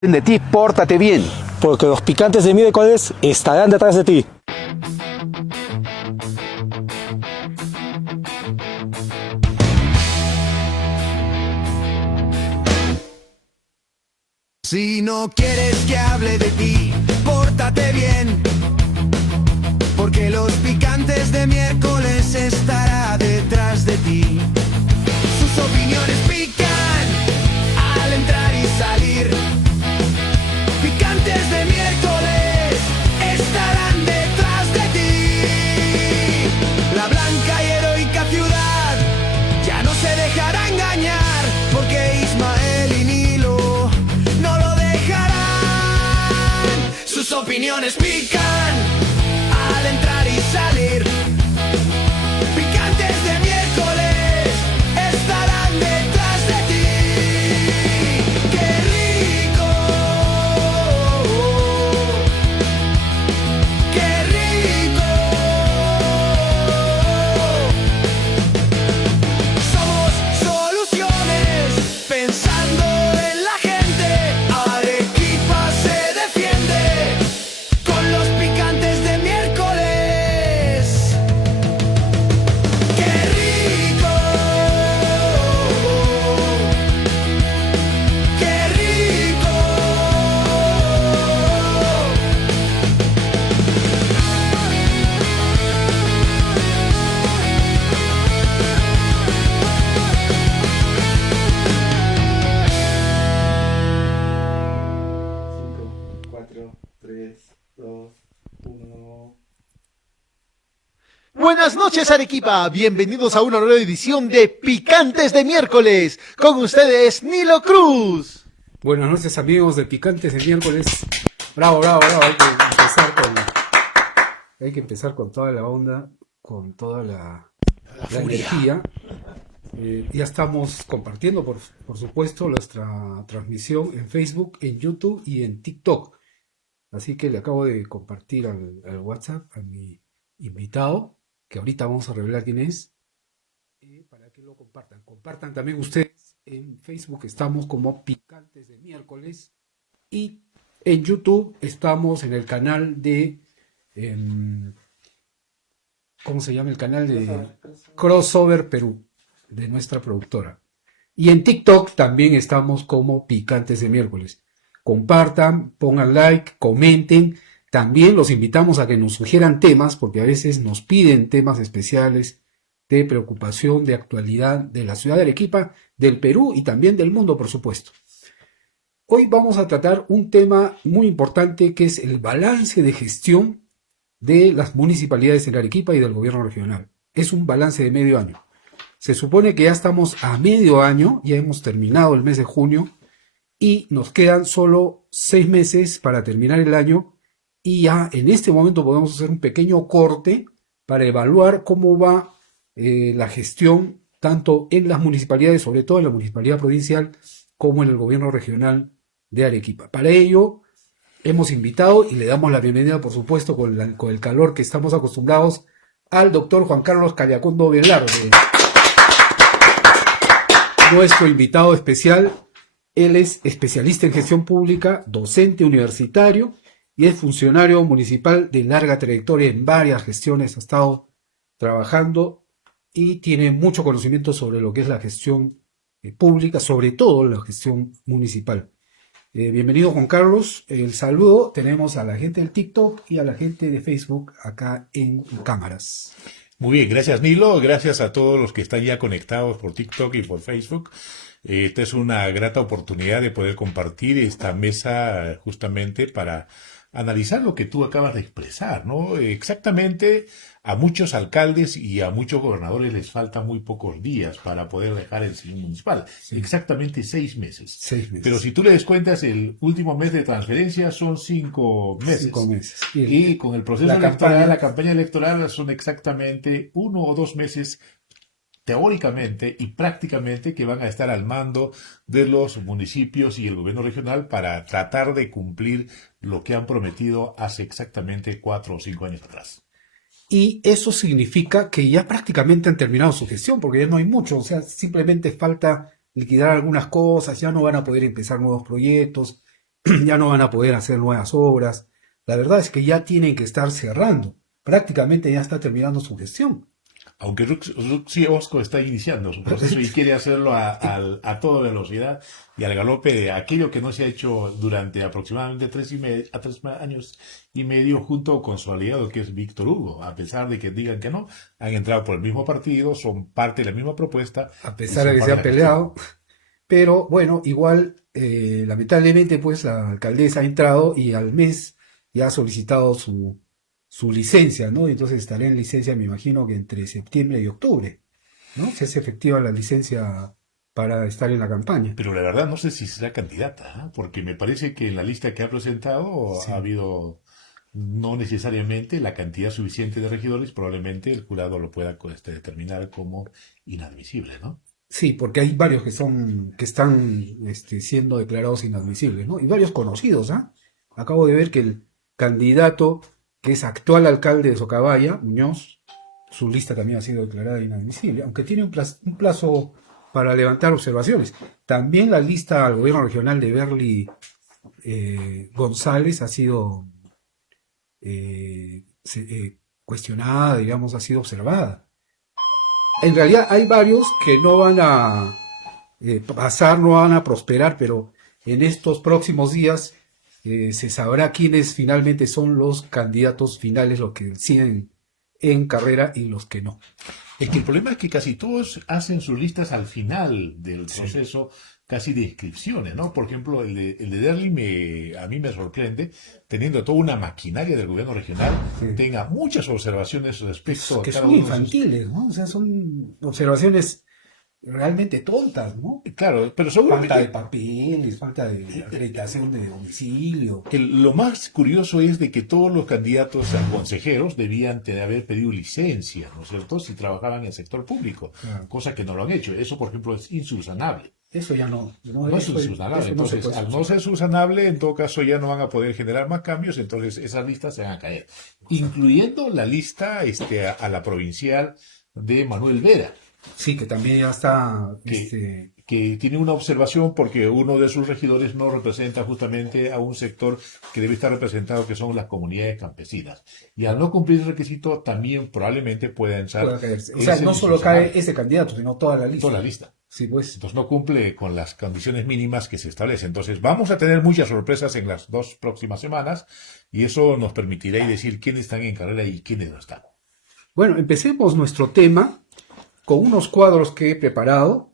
de ti, pórtate bien. Porque los picantes de miércoles estarán detrás de ti. Si no quieres que hable de ti, pórtate bien. Porque los picantes de miércoles estará detrás de ti. Sus opiniones pican al entrar y salir. Picantes de miércoles estarán detrás de ti. La blanca y heroica ciudad ya no se dejará engañar, porque Ismael y Nilo no lo dejarán. Sus opiniones pican al entrar y salir. Picantes de miércoles estarán detrás de ti. ¡Qué rico! ¡Qué rico! Somos soluciones pensando en la gente. Arequipa se defiende con los picantes de miércoles. ¡Qué rico! ¡Qué rico! Buenas noches, Arequipa. Bienvenidos a una nueva edición de Picantes de Miércoles. Con ustedes, Nilo Cruz. Buenas noches, amigos de Picantes de Miércoles. Bravo, bravo, bravo. Hay que empezar con toda la onda, con toda la energía. Ya estamos compartiendo, por supuesto, nuestra transmisión en Facebook, en YouTube y en TikTok. Así que le acabo de compartir al WhatsApp a mi invitado, que ahorita vamos a revelar quién es, para que lo compartan. Compartan también ustedes en Facebook, estamos como Picantes de Miércoles, y en YouTube estamos en el canal de, ¿cómo se llama el canal? De Crossover Perú, de nuestra productora. Y en TikTok también estamos como Picantes de Miércoles. Compartan, pongan like, comenten. También los invitamos a que nos sugieran temas, porque a veces nos piden temas especiales de preocupación, de actualidad de la ciudad de Arequipa, del Perú y también del mundo, por supuesto. Hoy vamos a tratar un tema muy importante, que es el balance de gestión de las municipalidades en Arequipa y del gobierno regional. Es un balance de medio año. Se supone que ya estamos a medio año, ya hemos terminado el mes de junio y nos quedan solo 6 meses para terminar el año. Y ya en este momento podemos hacer un pequeño corte para evaluar cómo va la gestión tanto en las municipalidades, sobre todo en la municipalidad provincial, como en el gobierno regional de Arequipa. Para ello hemos invitado y le damos la bienvenida, por supuesto, con el calor que estamos acostumbrados, al doctor Juan Carlos Callacundo Velarde, nuestro invitado especial. Él es especialista en gestión pública, docente universitario, y es funcionario municipal de larga trayectoria en varias gestiones, ha estado trabajando y tiene mucho conocimiento sobre lo que es la gestión pública, sobre todo la gestión municipal. Bienvenido, Juan Carlos. El saludo tenemos a la gente del TikTok y a la gente de Facebook acá en cámaras. Muy bien, gracias Nilo, gracias a todos los que están ya conectados por TikTok y por Facebook. Esta es una grata oportunidad de poder compartir esta mesa justamente para analizar lo que tú acabas de expresar, ¿no? Exactamente, a muchos alcaldes y a muchos gobernadores les faltan muy pocos días para poder dejar el sillón municipal. Sí. Exactamente 6 meses. 6 meses. Pero si tú le descuentas el último mes de transferencia, son 5 meses. 5 meses. Y con el proceso electoral, la campaña electoral son exactamente 1 o 2 meses teóricamente y prácticamente que van a estar al mando de los municipios y el gobierno regional para tratar de cumplir lo que han prometido hace exactamente 4 o 5 años atrás. Y eso significa que ya prácticamente han terminado su gestión, porque ya no hay mucho, o sea, simplemente falta liquidar algunas cosas, ya no van a poder empezar nuevos proyectos, ya no van a poder hacer nuevas obras. La verdad es que ya tienen que estar cerrando. Prácticamente ya está terminando su gestión. Aunque Ruxi Osco está iniciando su proceso y quiere hacerlo a toda velocidad y al galope de aquello que no se ha hecho durante aproximadamente 3 años y medio junto con su aliado que es Víctor Hugo. A pesar de que digan que no, han entrado por el mismo partido, son parte de la misma propuesta. A pesar de que se han peleado. Pero bueno, igual, lamentablemente, pues la alcaldesa ha entrado y al mes ya ha solicitado su licencia, ¿no? Entonces estará en licencia, me imagino que entre septiembre y octubre, ¿no? Se hace efectiva la licencia para estar en la campaña. Pero la verdad no sé si será candidata, ¿eh? Porque me parece que en la lista que ha presentado Sí. ha habido no necesariamente la cantidad suficiente de regidores, probablemente el jurado lo pueda determinar como inadmisible, ¿no? Sí, porque hay varios que están siendo declarados inadmisibles, ¿no? Y varios conocidos, ¿ah? Acabo de ver que el candidato que es actual alcalde de Socabaya, Muñoz, su lista también ha sido declarada inadmisible, aunque tiene un plazo para levantar observaciones. También la lista al gobierno regional de Berly González ha sido cuestionada, digamos, ha sido observada. En realidad hay varios que no van a pasar, no van a prosperar, pero en estos próximos días se sabrá quiénes finalmente son los candidatos finales, los que siguen en carrera y los que no. Es que el problema es que casi todos hacen sus listas al final del proceso, casi de inscripciones, ¿no? Por ejemplo, el de Derli a mí me sorprende, teniendo toda una maquinaria del gobierno regional, tenga muchas observaciones respecto Que a cada son uno de sus... infantiles, ¿no? O sea, son observaciones realmente tontas, ¿no? Claro, pero Falta de seguramente papeles, falta de acreditación de domicilio. lo más curioso es de que todos los candidatos a consejeros debían haber pedido licencia, ¿no es cierto?, si trabajaban en el sector público, Claro. cosa que no lo han hecho. Eso, por ejemplo, es insubsanable. Eso ya no No es eso subsanable. no se Entonces, puede al no ser subsanable, en todo caso ya no van a poder generar más cambios, entonces esas listas se van a caer. Incluyendo la lista a la provincial de Manuel Vera, Sí, que también ya está que tiene una observación porque uno de sus regidores no representa justamente a un sector que debe estar representado, que son las comunidades campesinas. Y al no cumplir el requisito, también probablemente pueda entrar. pueda caerse. O sea, ese no solo insubsanable, cae ese candidato, sino toda la lista. toda la lista. Sí, pues. Entonces no cumple con las condiciones mínimas que se establecen. Entonces vamos a tener muchas sorpresas en las 2 próximas semanas y eso nos permitirá decir quiénes están en carrera y quiénes no están. Bueno, empecemos nuestro tema con unos cuadros que he preparado.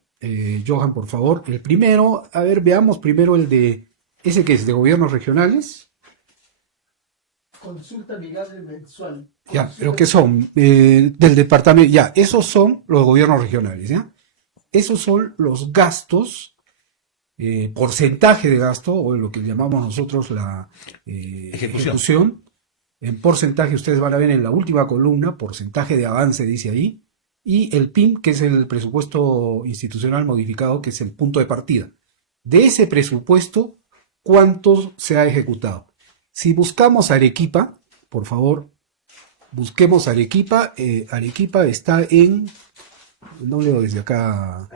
Johan, por favor. El primero, a ver, veamos primero el de ese que es de gobiernos regionales. Consulta amigable mensual. Ya, pero ¿qué son? Del departamento. Ya, esos son los gobiernos regionales, ¿ya? Esos son los gastos, porcentaje de gasto, o lo que llamamos nosotros la ejecución. En porcentaje, ustedes van a ver en la última columna, porcentaje de avance, dice ahí, y el PIM, que es el presupuesto institucional modificado, que es el punto de partida. De ese presupuesto, ¿cuánto se ha ejecutado? Si buscamos Arequipa, por favor, busquemos Arequipa. Arequipa está en... No leo desde acá.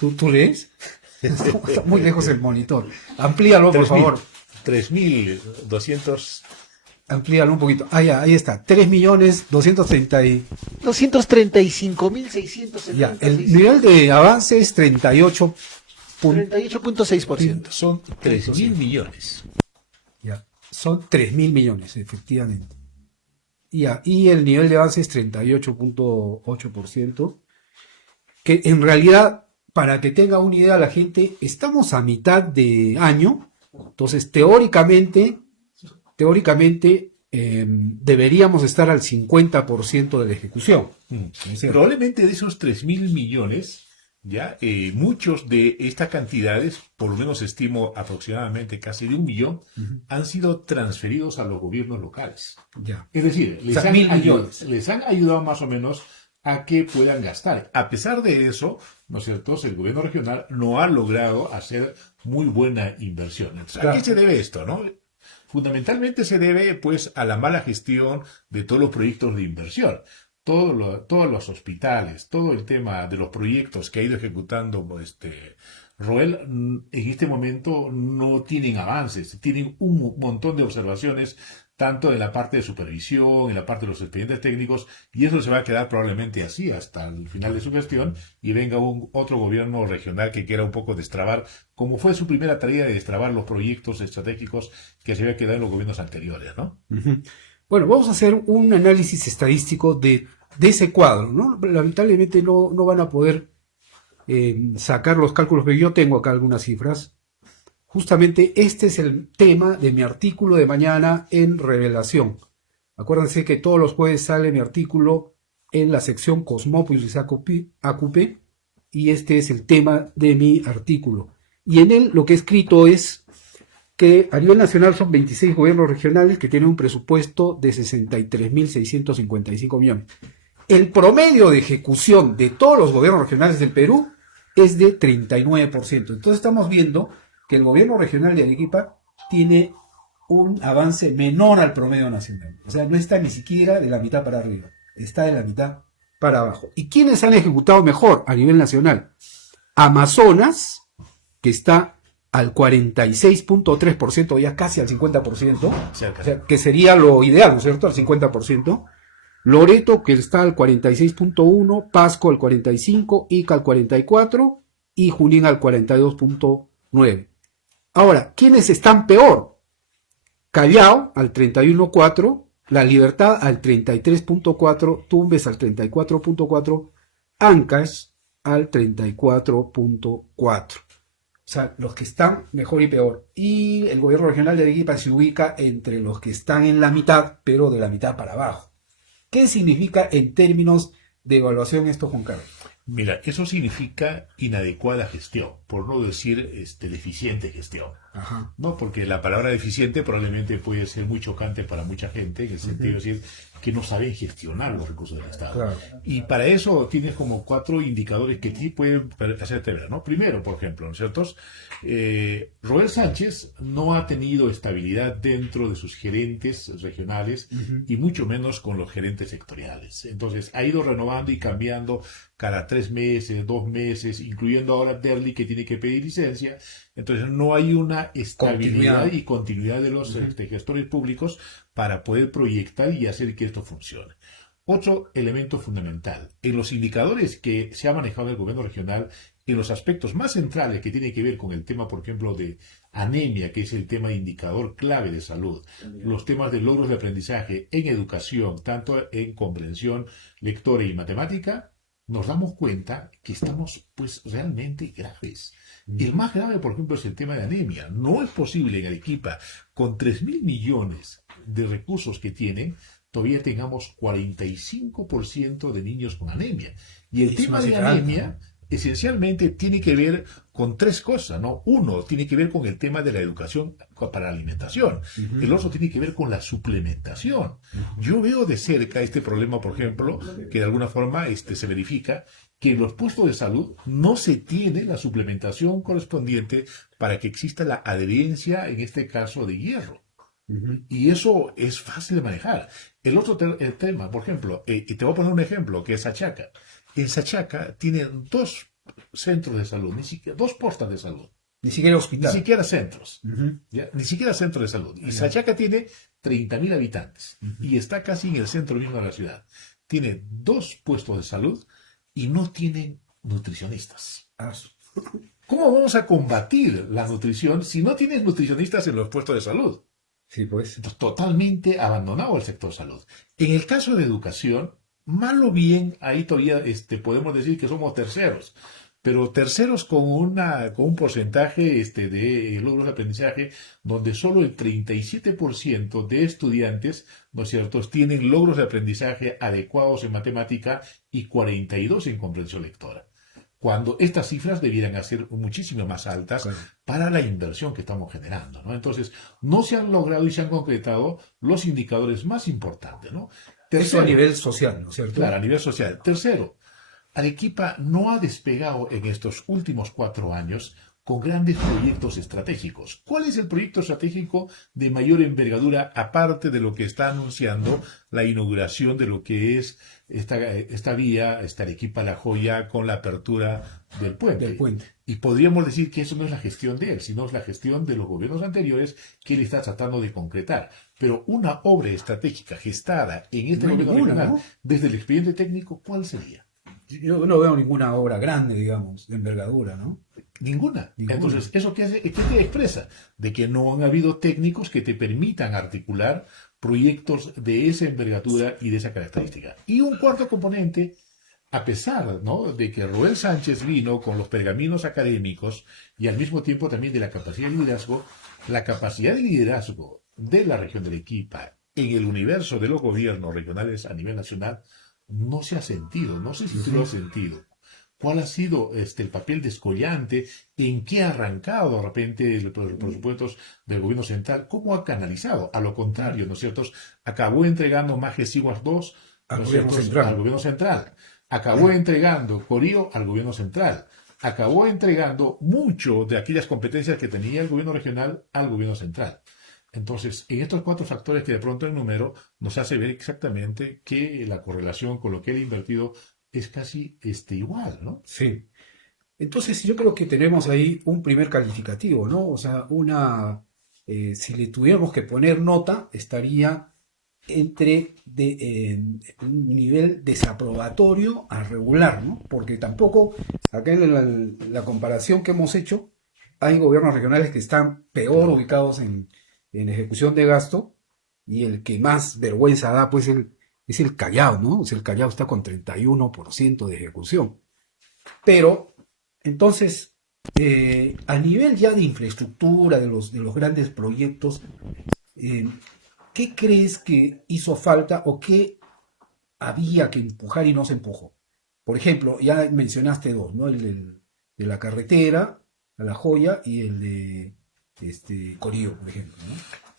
¿Tú lees? Está muy lejos el monitor. Amplíalo, por favor. 3.200. Amplíalo un poquito. Ah, ya, ahí está. 3.230.000. 235.670. Ya, el nivel de avance es 38.6%. Son 3.000 millones. Ya, son 3.000 millones, efectivamente. Ya, y el nivel de avance es 38.8%. Que en realidad, para que tenga una idea la gente, estamos a mitad de año. Entonces, teóricamente, deberíamos estar al 50% de la ejecución. Probablemente de esos 3.000 millones, ya muchos de estas cantidades, por lo menos estimo aproximadamente casi de 1 millón, han sido transferidos a los gobiernos locales. Ya. Es decir, O sea, 1.000 millones. les han ayudado más o menos a que puedan gastar. A pesar de eso, ¿no es cierto?, el gobierno regional no ha logrado hacer muy buena inversión. Entonces, ¿a qué se debe esto, no? Fundamentalmente se debe, pues, a la mala gestión de todos los proyectos de inversión. Todos los hospitales, todo el tema de los proyectos que ha ido ejecutando Roel, en este momento no tienen avances, tienen un montón de observaciones, tanto en la parte de supervisión, en la parte de los expedientes técnicos, y eso se va a quedar probablemente así hasta el final de su gestión, y venga otro gobierno regional que quiera un poco destrabar, como fue su primera tarea de destrabar los proyectos estratégicos que se había quedado en los gobiernos anteriores, ¿no? Ujú. Bueno, vamos a hacer un análisis estadístico de ese cuadro, ¿no? Lamentablemente no van a poder sacar los cálculos, pero yo tengo acá algunas cifras. Justamente este es el tema de mi artículo de mañana en Revelación. Acuérdense que todos los jueves sale mi artículo en la sección Cosmópolis AQP, y este es el tema de mi artículo. Y en él lo que he escrito es que a nivel nacional son 26 gobiernos regionales que tienen un presupuesto de 63.655 millones. El promedio de ejecución de todos los gobiernos regionales del Perú es de 39%. Entonces estamos viendo que el gobierno regional de Arequipa tiene un avance menor al promedio nacional. O sea, no está ni siquiera de la mitad para arriba, está de la mitad para abajo. ¿Y quiénes han ejecutado mejor a nivel nacional? Amazonas, que está al 46.3%, ya casi al 50%, Cerca. o sea, que sería lo ideal, ¿no es cierto?, al 50%. Loreto, que está al 46.1%, Pasco al 45%, Ica al 44% y Junín al 42.9%. Ahora, ¿quiénes están peor? Callao al 31.4%, La Libertad al 33.4%, Tumbes al 34.4%, Ancash al 34.4%. O sea, los que están mejor y peor. Y el gobierno regional de Arequipa se ubica entre los que están en la mitad, pero de la mitad para abajo. ¿Qué significa en términos de evaluación esto, Juan Carlos? Mira, eso significa inadecuada gestión, por no decir deficiente gestión. Ajá. No, porque la palabra deficiente probablemente puede ser muy chocante para mucha gente, en el sentido de decir que no saben gestionar los recursos del Estado. Claro. Y para eso tienes como 4 indicadores que sí pueden hacerte ver, ¿no? Primero, por ejemplo, ¿no es cierto? Roel Sánchez no ha tenido estabilidad dentro de sus gerentes regionales y mucho menos con los gerentes sectoriales. Entonces, ha ido renovando y cambiando cada 3 meses, 2 meses, incluyendo ahora Derli, que tiene que pedir licencia. Entonces, no hay una estabilidad y continuidad de los gestores públicos para poder proyectar y hacer que esto funcione. Otro elemento fundamental, en los indicadores que se ha manejado el gobierno regional, en los aspectos más centrales que tienen que ver con el tema, por ejemplo, de anemia, que es el tema de indicador clave de salud, los temas de logros de aprendizaje en educación, tanto en comprensión lectora y matemática, nos damos cuenta que estamos pues realmente graves. El más grave, por ejemplo, es el tema de anemia. No es posible en Arequipa, con 3.000 millones de recursos que tienen, todavía tengamos 45% de niños con anemia. Y el tema de anemia esencialmente tiene que ver con 3 cosas, ¿no? Uno, tiene que ver con el tema de la educación para la alimentación. El otro tiene que ver con la suplementación. Yo veo de cerca este problema, por ejemplo, que de alguna forma se verifica que en los puestos de salud no se tiene la suplementación correspondiente para que exista la adherencia, en este caso, de hierro. Y eso es fácil de manejar. El otro el tema, por ejemplo, y te voy a poner un ejemplo, que es Sachaca. En Sachaca tienen 2 centros de salud, ni siquiera 2 postas de salud. Ni siquiera hospital. Ni siquiera centros. ¿Ya? Ni siquiera centros de salud. Y Sachaca tiene 30.000 habitantes y está casi en el centro mismo de la ciudad. Tiene 2 puestos de salud y no tienen nutricionistas. ¿Cómo vamos a combatir la nutrición si no tienes nutricionistas en los puestos de salud? Sí, pues. Entonces, totalmente abandonado el sector salud. En el caso de educación, mal o bien, ahí todavía podemos decir que somos terceros, pero terceros con un porcentaje de logros de aprendizaje donde solo el 37% de estudiantes, ¿no es cierto?, tienen logros de aprendizaje adecuados en matemática y 42% en comprensión lectora. Cuando estas cifras debieran ser muchísimo más altas para la inversión que estamos generando, ¿no? Entonces, no se han logrado y se han concretado los indicadores más importantes, ¿no? Eso a nivel social, ¿no es cierto? Claro, a nivel social. Tercero, Arequipa no ha despegado en estos últimos 4 años con grandes proyectos estratégicos. ¿Cuál es el proyecto estratégico de mayor envergadura, aparte de lo que está anunciando la inauguración de lo que es esta vía, esta Arequipa-La Joya, con la apertura del puente? Del puente. Y podríamos decir que eso no es la gestión de él, sino es la gestión de los gobiernos anteriores que él está tratando de concretar. Pero una obra estratégica gestada en este No hay gobierno ninguna, regional, ¿no? desde el expediente técnico, ¿cuál sería? Yo no veo ninguna obra grande, digamos, de envergadura, ¿no? Ninguna. Ninguna. Entonces, ¿eso qué hace? ¿Qué te expresa? De que no han habido técnicos que te permitan articular proyectos de esa envergadura y de esa característica. Y un cuarto componente, a pesar, ¿no?, de que Roel Sánchez vino con los pergaminos académicos y al mismo tiempo también de la capacidad de liderazgo, la capacidad de liderazgo de la región de Arequipa en el universo de los gobiernos regionales a nivel nacional no se ha sentido. No sé si tú lo has sentido. ¿Cuál ha sido el papel descollante? ¿En qué ha arrancado de repente los presupuestos del gobierno central? ¿Cómo ha canalizado? A lo contrario, ¿no es cierto? Acabó entregando Majes Iguas 2 Al ¿no es gobierno cierto?, central. al gobierno central. Acabó entregando Corío al gobierno central. Acabó entregando mucho de aquellas competencias que tenía el gobierno regional al gobierno central. Entonces, en estos cuatro factores que de pronto enumero, nos hace ver exactamente que la correlación con lo que él ha invertido es casi igual, ¿no? Sí. Entonces yo creo que tenemos ahí un primer calificativo, ¿no? O sea, si le tuviéramos que poner nota, estaría entre un nivel desaprobatorio a regular, ¿no? Porque tampoco, acá en la comparación que hemos hecho, hay gobiernos regionales que están peor ubicados en ejecución de gasto, y el que más vergüenza da, pues, es el Callao, ¿no? O sea, el Callao está con 31% de ejecución. Pero, entonces, a nivel ya de infraestructura, de los grandes proyectos, ¿qué crees que hizo falta o qué había que empujar y no se empujó? Por ejemplo, ya mencionaste dos, ¿no? De la carretera a La Joya y el de Corío, por ejemplo, ¿no?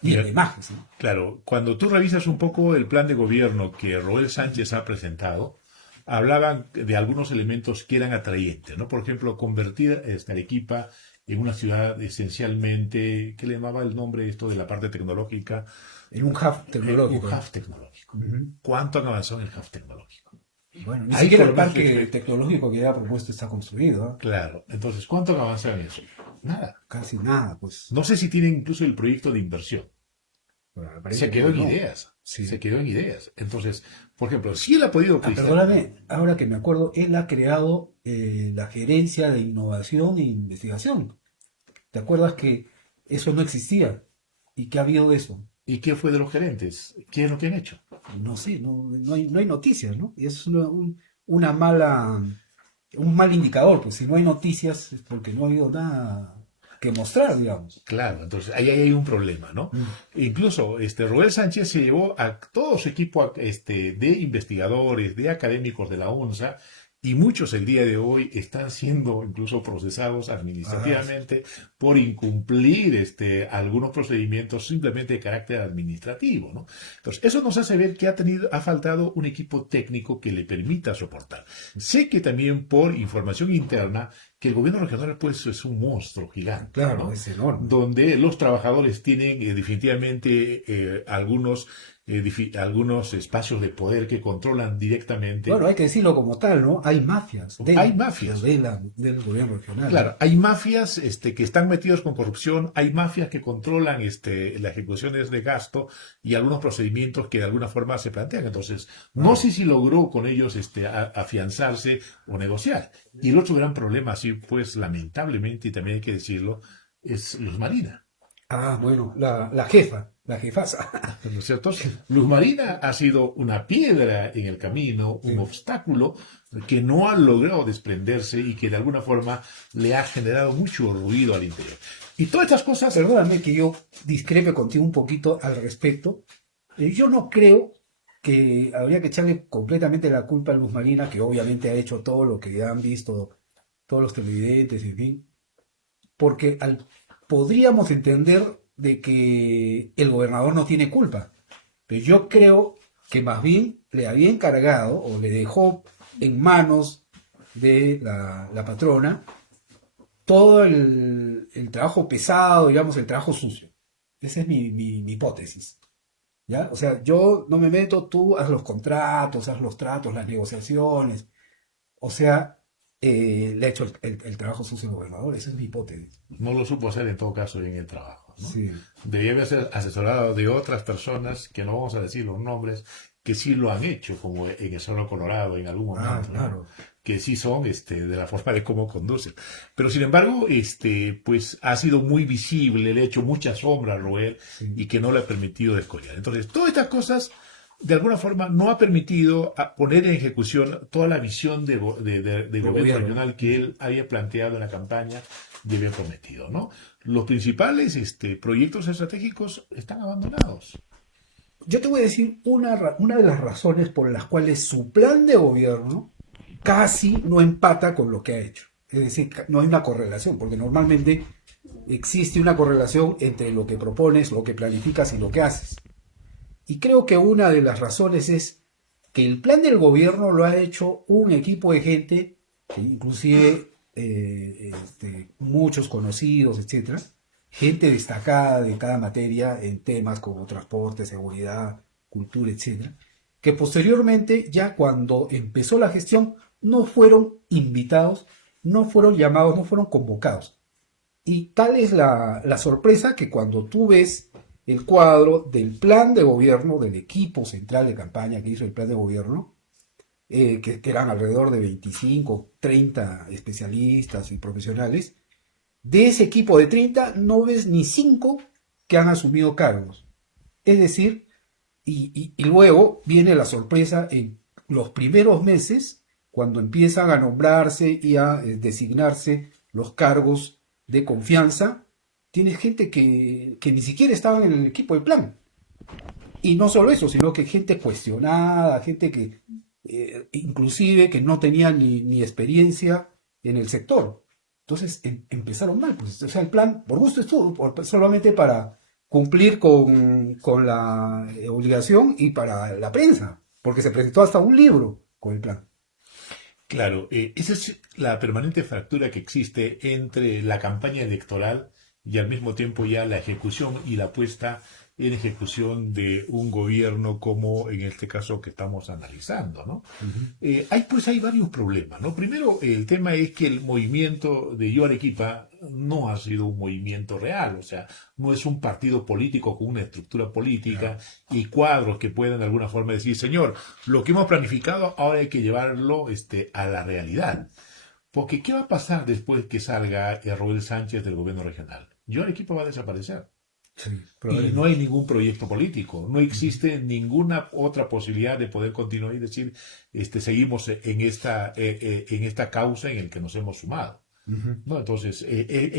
Y el de Majes, ¿no? Claro, cuando tú revisas un poco el plan de gobierno que Roel Sánchez ha presentado, hablaban de algunos elementos que eran atrayentes, ¿no? Por ejemplo, convertir Arequipa en una ciudad esencialmente, ¿qué le llamaba el nombre esto de la parte tecnológica? En un hub tecnológico. Un hub tecnológico. Ujú. ¿Cuánto han avanzado en el hub tecnológico? Bueno, ni Hay siquiera el colegios parque que- tecnológico que ya propuesto está construido, ¿ah? Claro, entonces, ¿cuánto han avanzado en eso? Nada. Casi nada, pues. No sé si tienen incluso el proyecto de inversión. Bueno, Se aparentemente quedó en no. ideas. Sí. Se quedó en ideas. Entonces, por ejemplo, si él ha podido Perdóname, ahora que me acuerdo, él ha creado la gerencia de innovación e investigación. ¿Te acuerdas que eso no existía? ¿Y qué ha habido de eso? ¿Y qué fue de los gerentes? ¿Qué es lo que han hecho? No sé, no hay noticias, ¿no? Y es un mal indicador, pues si no hay noticias es porque no ha habido nada que mostrar, digamos. Claro, entonces ahí hay un problema, ¿no? Incluso Roel Sánchez se llevó a todo su equipo de investigadores, de académicos de la ONSA, y muchos el día de hoy están siendo incluso procesados administrativamente por incumplir algunos procedimientos simplemente de carácter administrativo, ¿no? Entonces, eso nos hace ver que ha faltado un equipo técnico que le permita soportar. Sé que también por información interna, que el gobierno regional pues es un monstruo gigante, Claro, ¿no? es enorme. Donde los trabajadores tienen definitivamente algunos espacios de poder que controlan directamente. Bueno, hay que decirlo como tal, ¿no? Hay mafias. Hay mafias. Del gobierno regional. Claro, hay mafias que están metidos con corrupción, hay mafias que controlan las ejecuciones de gasto y algunos procedimientos que de alguna forma se plantean. Entonces, no sé si logró con ellos afianzarse o negociar. Y el otro gran problema, así pues, lamentablemente, y también hay que decirlo, es Luz Marina. Ah, bueno, la jefasa. ¿No es cierto? Luz Marina ha sido una piedra en el camino, un obstáculo que no ha logrado desprenderse y que de alguna forma le ha generado mucho ruido al interior. Y todas estas cosas... Perdóname que yo discrepe contigo un poquito al respecto. Yo no creo que habría que echarle completamente la culpa a Luz Marina, que obviamente ha hecho todo lo que han visto todos los televidentes, en fin, porque podríamos entender de que el gobernador no tiene culpa, pero yo creo que más bien le había encargado o le dejó en manos de la patrona todo el trabajo pesado, digamos, el trabajo sucio. Esa es mi hipótesis. ¿Ya? O sea, yo no me meto, tú haz los contratos, haz los tratos, las negociaciones. O sea, le ha hecho el trabajo sucio al gobernador. Esa es mi hipótesis. No lo supo hacer en todo caso en el trabajo, ¿no? Sí. Debía haberse asesorado de otras personas, que no vamos a decir los nombres, que sí lo han hecho, como en el Cerro Colorado en algún momento, Ah, ¿no? claro. Que sí son de la forma de cómo conducen. Pero sin embargo, pues ha sido muy visible, le ha hecho mucha sombra a Roel Sí. y que no le ha permitido descollar. Entonces, todas estas cosas, de alguna forma, no ha permitido poner en ejecución toda la visión de gobierno gobierno. regional que él había planteado en la campaña y había prometido, ¿no? Los principales proyectos estratégicos están abandonados. Yo te voy a decir una de las razones por las cuales su plan de gobierno casi no empata con lo que ha hecho. Es decir, no hay una correlación, porque normalmente existe una correlación entre lo que propones, lo que planificas y lo que haces. Y creo que una de las razones es que el plan del gobierno lo ha hecho un equipo de gente, que inclusive muchos conocidos, etcétera, gente destacada de cada materia en temas como transporte, seguridad, cultura, etcétera, que posteriormente, ya cuando empezó la gestión, no fueron invitados, no fueron llamados, no fueron convocados. Y tal es la sorpresa que cuando tú ves el cuadro del plan de gobierno, del equipo central de campaña que hizo el plan de gobierno, que eran alrededor de 25, 30 especialistas y profesionales, de ese equipo de 30 no ves ni 5 que han asumido cargos. Es decir, y luego viene la sorpresa en los primeros meses, cuando empiezan a nombrarse y a designarse los cargos de confianza, tienes gente que ni siquiera estaba en el equipo de plan. Y no solo eso, sino que gente cuestionada, gente que inclusive que no tenía ni experiencia en el sector. Entonces empezaron mal. Pues, o sea, el plan, por gusto estuvo, solamente para cumplir con la obligación y para la prensa, porque se presentó hasta un libro con el plan. Claro, esa es la permanente fractura que existe entre la campaña electoral y al mismo tiempo ya la ejecución y la puesta en ejecución de un gobierno como en este caso que estamos analizando, ¿no? Hay varios problemas, ¿no? Primero, el tema es que el movimiento de Yo Arequipa no ha sido un movimiento real, o sea, no es un partido político con una estructura política y cuadros que puedan de alguna forma decir, señor, lo que hemos planificado ahora hay que llevarlo a la realidad. Porque, ¿qué va a pasar después que salga Roel Sánchez del gobierno regional? Yo Arequipa va a desaparecer. Sí, Y no hay ningún proyecto político, no existe ninguna otra posibilidad de poder continuar y decir, seguimos en esta causa en el que nos hemos sumado. ¿No? Entonces,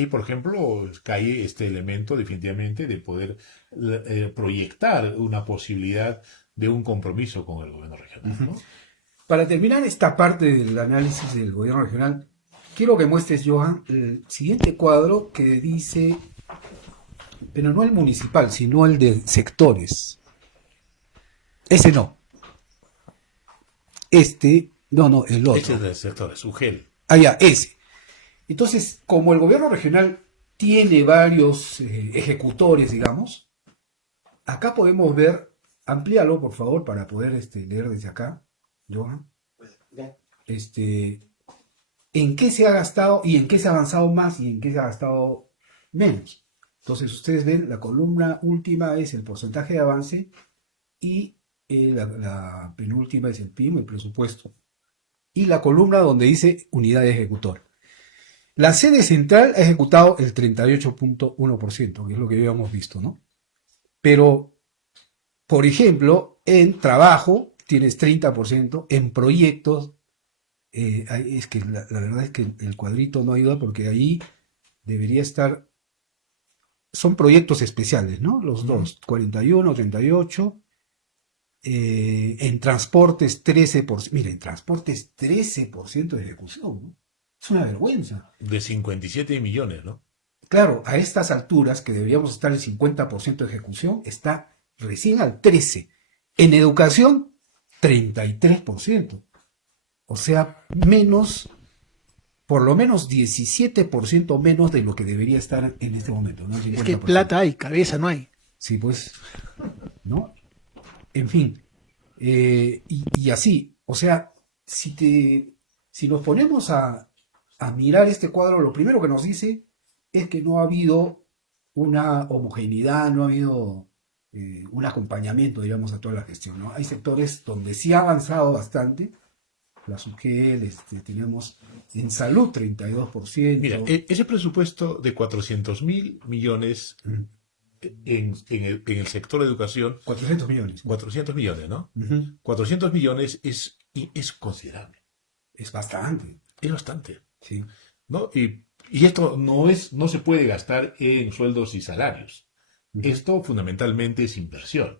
por ejemplo, cae este elemento definitivamente de poder proyectar una posibilidad de un compromiso con el gobierno regional, ¿no? Para terminar esta parte del análisis del gobierno regional, quiero que muestres, Johan, el siguiente cuadro que dice, pero no el municipal, sino el de sectores. Ese no. No, el otro. Ese es del sector, es UGEL. Ah, ya, ese. Entonces, como el gobierno regional tiene varios ejecutores, digamos, acá podemos ver, amplíalo por favor para poder leer desde acá, Johan, en qué se ha gastado y en qué se ha avanzado más y en qué se ha gastado menos. Entonces, ustedes ven, la columna última es el porcentaje de avance y la penúltima es el PIB, el presupuesto. Y la columna donde dice unidad de ejecutor. La sede central ha ejecutado el 38.1%, que es lo que habíamos visto, ¿no? Pero, por ejemplo, en trabajo tienes 30%, en proyectos, es que la verdad es que el cuadrito no ayuda porque ahí debería estar, son proyectos especiales, ¿no? Los dos, 41, 38, en transportes 13%, mira, en transportes 13% de ejecución, ¿no? Es una vergüenza. De 57 millones, ¿no? Claro, a estas alturas, que deberíamos estar en 50% de ejecución, está recién al 13%. En educación, 33%. O sea, menos por lo menos 17% menos de lo que debería estar en este momento, ¿no? Es que 50%. plata hay, cabeza no hay. Sí, pues, ¿no? En fin, y así, o sea, si nos ponemos a mirar este cuadro, lo primero que nos dice es que no ha habido una homogeneidad, no ha habido un acompañamiento, digamos, a toda la gestión, ¿no? Hay sectores donde sí ha avanzado bastante, la SUGEL, tenemos en salud 32%. Mira, ese presupuesto de 400.000 millones en el sector de educación, 400 millones. 400 millones, ¿no? Ujú. 400 millones es considerable, Es bastante, es bastante, sí. ¿no? Y esto no se puede gastar en sueldos y salarios. Esto fundamentalmente es inversión.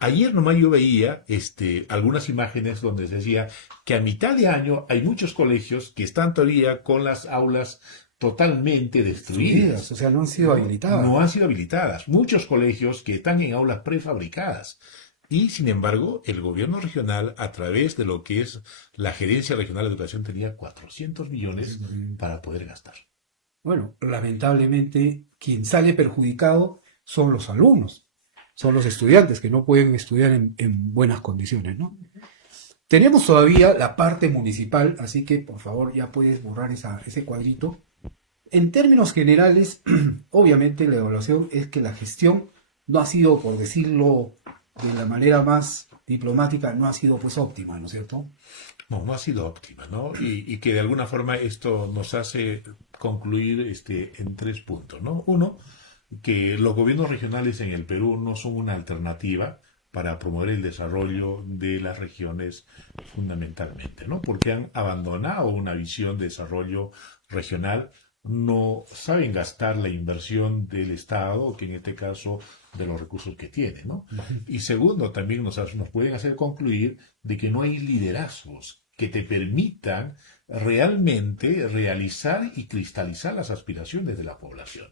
Ayer nomás yo veía algunas imágenes donde se decía que a mitad de año hay muchos colegios que están todavía con las aulas totalmente destruidas. O sea, no han sido habilitadas. No han sido habilitadas. Muchos colegios que están en aulas prefabricadas. Y, sin embargo, el gobierno regional, a través de lo que es la Gerencia Regional de Educación, tenía 400 millones para poder gastar. Bueno, lamentablemente, quien sale perjudicado son los alumnos, son los estudiantes que no pueden estudiar en buenas condiciones, ¿no? Tenemos todavía la parte municipal, así que por favor ya puedes borrar ese cuadrito. En términos generales, obviamente la evaluación es que la gestión no ha sido, por decirlo de la manera más diplomática, no ha sido pues óptima, ¿no es cierto? No ha sido óptima, ¿no? Y que de alguna forma esto nos hace concluir en 3 puntos, ¿no? Uno, que los gobiernos regionales en el Perú no son una alternativa para promover el desarrollo de las regiones fundamentalmente, ¿no? Porque han abandonado una visión de desarrollo regional, no saben gastar la inversión del Estado, que en este caso de los recursos que tiene, ¿no? Y segundo, también nos pueden hacer concluir de que no hay liderazgos que te permitan realmente realizar y cristalizar las aspiraciones de la población.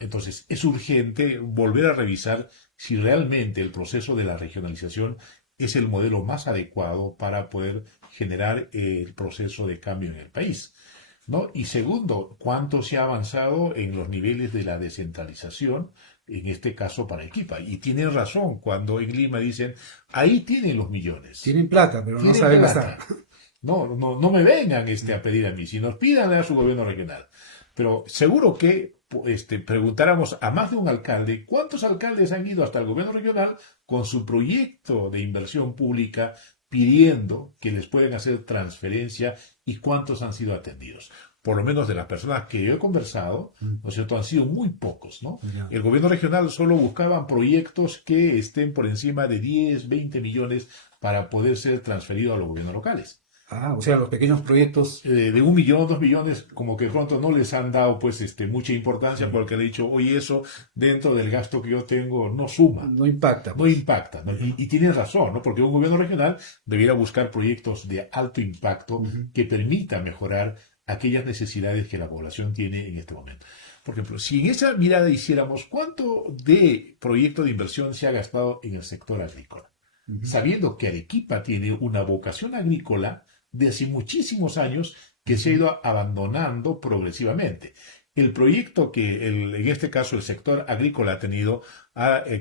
Entonces, es urgente volver a revisar si realmente el proceso de la regionalización es el modelo más adecuado para poder generar el proceso de cambio en el país, ¿no? Y segundo, cuánto se ha avanzado en los niveles de la descentralización, en este caso para Arequipa. Y tienen razón cuando en Lima dicen, ahí tienen los millones. Tienen plata, pero no Tienen saben plata. gastar. No me vengan a pedir a mí, sino pídanle a su gobierno regional. Pero seguro que preguntáramos a más de un alcalde, ¿cuántos alcaldes han ido hasta el gobierno regional con su proyecto de inversión pública pidiendo que les pueden hacer transferencia y cuántos han sido atendidos? Por lo menos de las personas que yo he conversado, ¿no es cierto?, han sido muy pocos, ¿no? Ya. El gobierno regional solo buscaban proyectos que estén por encima de 10, 20 millones para poder ser transferidos a los gobiernos locales. Ah, o sea, los pequeños proyectos. De 1 millón, 2 millones, como que de pronto no les han dado pues mucha importancia porque han dicho, oye, eso dentro del gasto que yo tengo no suma, No impacta. no impacta, ¿no? Y tienen razón, ¿no? Porque un gobierno regional debiera buscar proyectos de alto impacto que permitan mejorar aquellas necesidades que la población tiene en este momento. Por ejemplo, si en esa mirada hiciéramos cuánto de proyecto de inversión se ha gastado en el sector agrícola, sabiendo que Arequipa tiene una vocación agrícola de hace muchísimos años que se ha ido abandonando progresivamente. El proyecto que en este caso el sector agrícola ha tenido,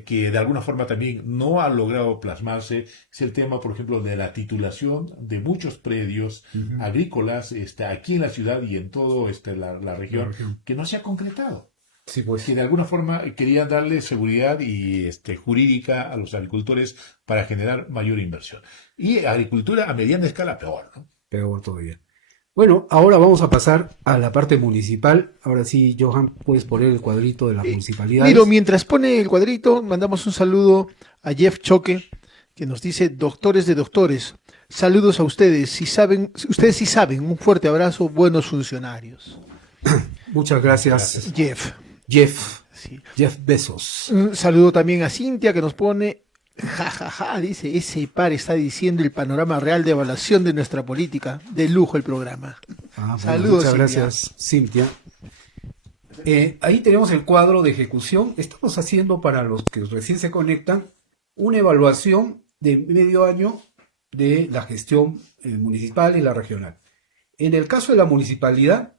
que de alguna forma también no ha logrado plasmarse, es el tema, por ejemplo, de la titulación de muchos predios agrícolas aquí en la ciudad y en toda la región, que no se ha concretado. Sí, pues. Que de alguna forma querían darle seguridad y jurídica a los agricultores para generar mayor inversión. Y agricultura a mediana escala peor, ¿no? Peor todavía. Bueno, ahora vamos a pasar a la parte municipal. Ahora sí, Johan, puedes poner el cuadrito de las municipalidades. Miro, mientras pone el cuadrito, mandamos un saludo a Jeff Choque, que nos dice, doctores de doctores, saludos a ustedes. Ustedes sí saben, un fuerte abrazo, buenos funcionarios. Muchas gracias, Jeff. Sí. Jeff Bezos. Un saludo también a Cintia, que nos pone, dice, ese par está diciendo el panorama real de evaluación de nuestra política. De lujo el programa. Bueno, Saludos, muchas Cintia. gracias, Cintia. Ahí tenemos el cuadro de ejecución. Estamos haciendo, para los que recién se conectan, una evaluación de medio año de la gestión municipal y la regional. En el caso de la municipalidad,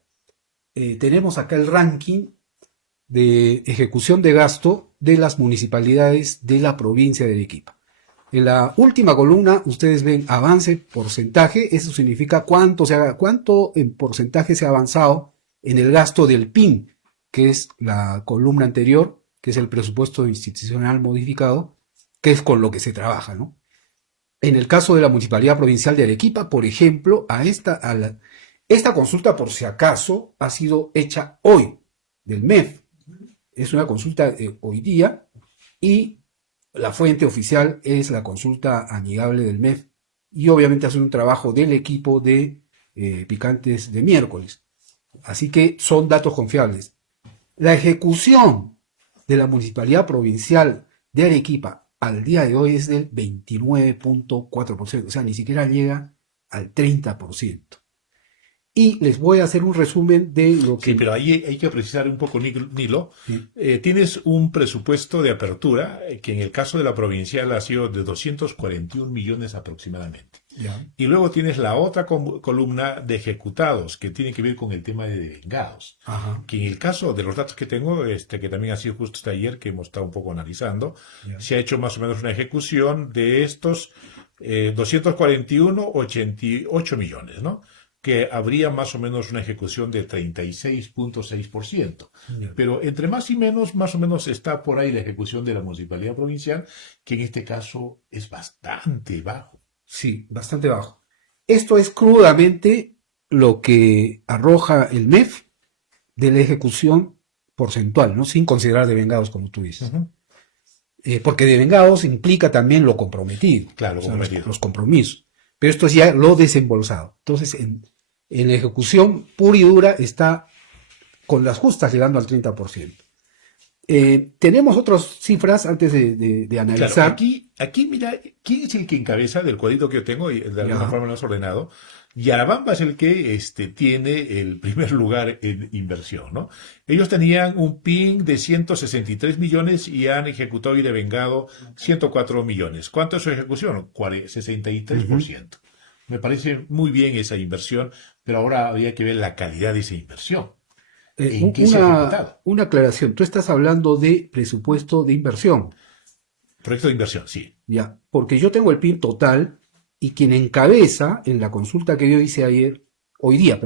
tenemos acá el ranking de ejecución de gasto de las municipalidades de la provincia de Arequipa. En la última columna ustedes ven avance porcentaje, eso significa cuánto en porcentaje se ha avanzado en el gasto del PIN, que es la columna anterior, que es el presupuesto institucional modificado, que es con lo que se trabaja, ¿no? En el caso de la Municipalidad Provincial de Arequipa, por ejemplo, esta consulta, por si acaso, ha sido hecha hoy, del MEF. Es una consulta hoy día, y la fuente oficial es la consulta amigable del MEF, y obviamente hace un trabajo del equipo de Picantes de Miércoles. Así que son datos confiables. La ejecución de la Municipalidad Provincial de Arequipa al día de hoy es del 29.4%, o sea, ni siquiera llega al 30%. Y les voy a hacer un resumen de lo que... Sí, pero ahí hay que precisar un poco, Nilo. Sí. Tienes un presupuesto de apertura que en el caso de la provincial ha sido de 241 millones aproximadamente. Ya. Y luego tienes la otra columna de ejecutados, que tiene que ver con el tema de devengados. Ajá. Que en el caso de los datos que tengo, que también ha sido justo este ayer, que hemos estado un poco analizando, Ya. se ha hecho más o menos una ejecución de estos 241, 88 millones, ¿no? Que habría más o menos una ejecución de 36.6%. Ya. Pero entre más y menos, más o menos está por ahí la ejecución de la municipalidad provincial, que en este caso es bastante bajo. Sí, bastante bajo. Esto es crudamente lo que arroja el MEF de la ejecución porcentual, ¿no? Sin considerar devengados, como tú dices. Ujú. Porque devengados implica también lo comprometido. Claro, O sea, comprometido. los compromisos. Pero esto es ya lo desembolsado. Entonces, en la ejecución pura y dura está con las justas llegando al 30%. Tenemos otras cifras antes de Claro, analizar. aquí mira, ¿quién es el que encabeza del cuadrito que yo tengo? Y de alguna Ya. forma lo has ordenado. Yarabamba es el que tiene el primer lugar en inversión, ¿no? Ellos tenían un PIN de 163 millones y han ejecutado y devengado 104 millones. ¿Cuánto es su ejecución? 63%. Me parece muy bien esa inversión, pero ahora habría que ver la calidad de esa inversión. ¿En qué se ha ejecutado? Una aclaración. Tú estás hablando de presupuesto de inversión. Proyecto de inversión, sí. Ya, porque yo tengo el PIB total y quien encabeza en la consulta que yo hice hoy día,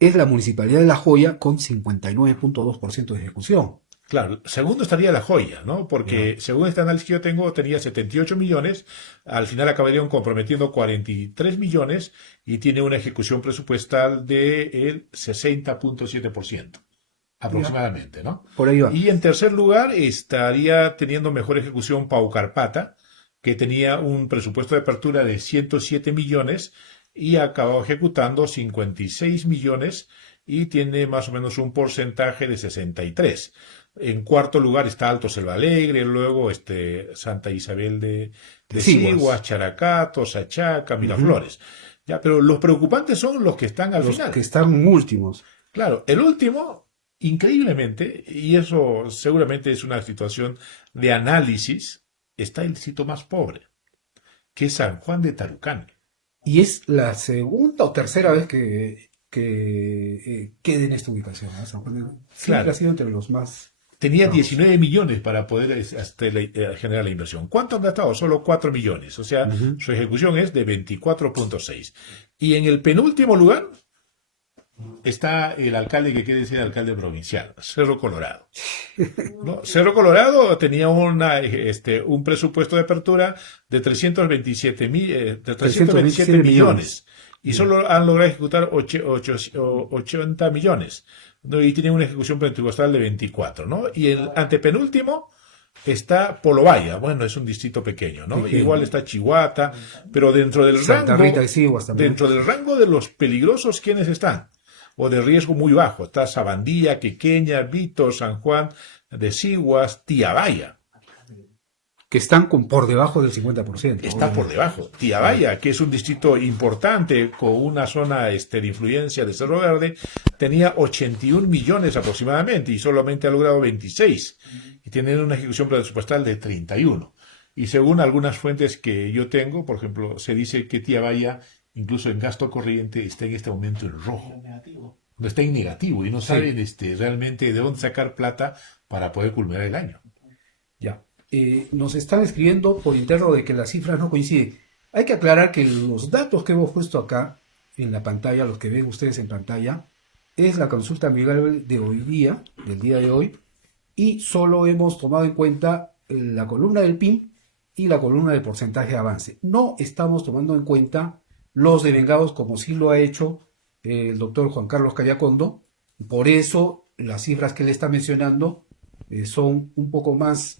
es la Municipalidad de La Joya con 59.2% de ejecución. Claro, segundo estaría La Joya, ¿no? Porque según este análisis que yo tengo, tenía 78 millones, al final acabarían comprometiendo 43 millones y tiene una ejecución presupuestal del 60.7%, aproximadamente, ¿no? Por ahí va. Y en tercer lugar estaría teniendo mejor ejecución Pau Carpata, que tenía un presupuesto de apertura de 107 millones y acabó ejecutando 56 millones y tiene más o menos un porcentaje de 63. En cuarto lugar está Alto Selva Alegre, luego Santa Isabel de Siguas, Characato, Sachaca, Miraflores. Ya, pero los preocupantes son los que están al Los final. que están últimos. Claro, el último, increíblemente, y eso seguramente es una situación de análisis, está el sitio más pobre, que es San Juan de Tarucán. Y es la segunda o tercera vez que quede en esta ubicación, ¿no? San Juan siempre Claro. ha sido entre los más... Tenía Vamos. 19 millones para poder generar la inversión. ¿Cuánto han gastado? Solo 4 millones. O sea, su ejecución es de 24.6. Y en el penúltimo lugar está el alcalde que quiere decir alcalde provincial, Cerro Colorado. ¿No? Cerro Colorado tenía un presupuesto de apertura de 327 millones. Y solo han logrado ejecutar 80 millones, ¿no? Y tienen una ejecución presupuestal de 24, ¿no? Y el antepenúltimo está Polobaya. Bueno, es un distrito pequeño, ¿no? Pequeño. Igual está Chihuahua, pero dentro del Santa Rita de Siguas también. dentro del rango de los peligrosos, ¿quiénes están? O de riesgo muy bajo. Está Sabandía, Quequeña, Vito, San Juan de Siguas, Tiabaya. Que están por debajo del 50%. Está por debajo. Tiabaya, que es un distrito importante con una zona de influencia de Cerro Verde, tenía 81 millones aproximadamente y solamente ha logrado 26. Y tienen una ejecución presupuestal de 31. Y según algunas fuentes que yo tengo, por ejemplo, se dice que Tiabaya incluso en gasto corriente, está en este momento en rojo. No está en negativo y no saben realmente de dónde sacar plata para poder culminar el año. Ya. Nos están escribiendo por interno de que las cifras no coinciden. Hay que aclarar que los datos que hemos puesto acá en la pantalla, los que ven ustedes en pantalla, es la consulta amigable de hoy día, del día de hoy, y solo hemos tomado en cuenta la columna del PIB y la columna del porcentaje de avance. No estamos tomando en cuenta los devengados como sí lo ha hecho el doctor Juan Carlos Callacondo. Por eso las cifras que él está mencionando son un poco más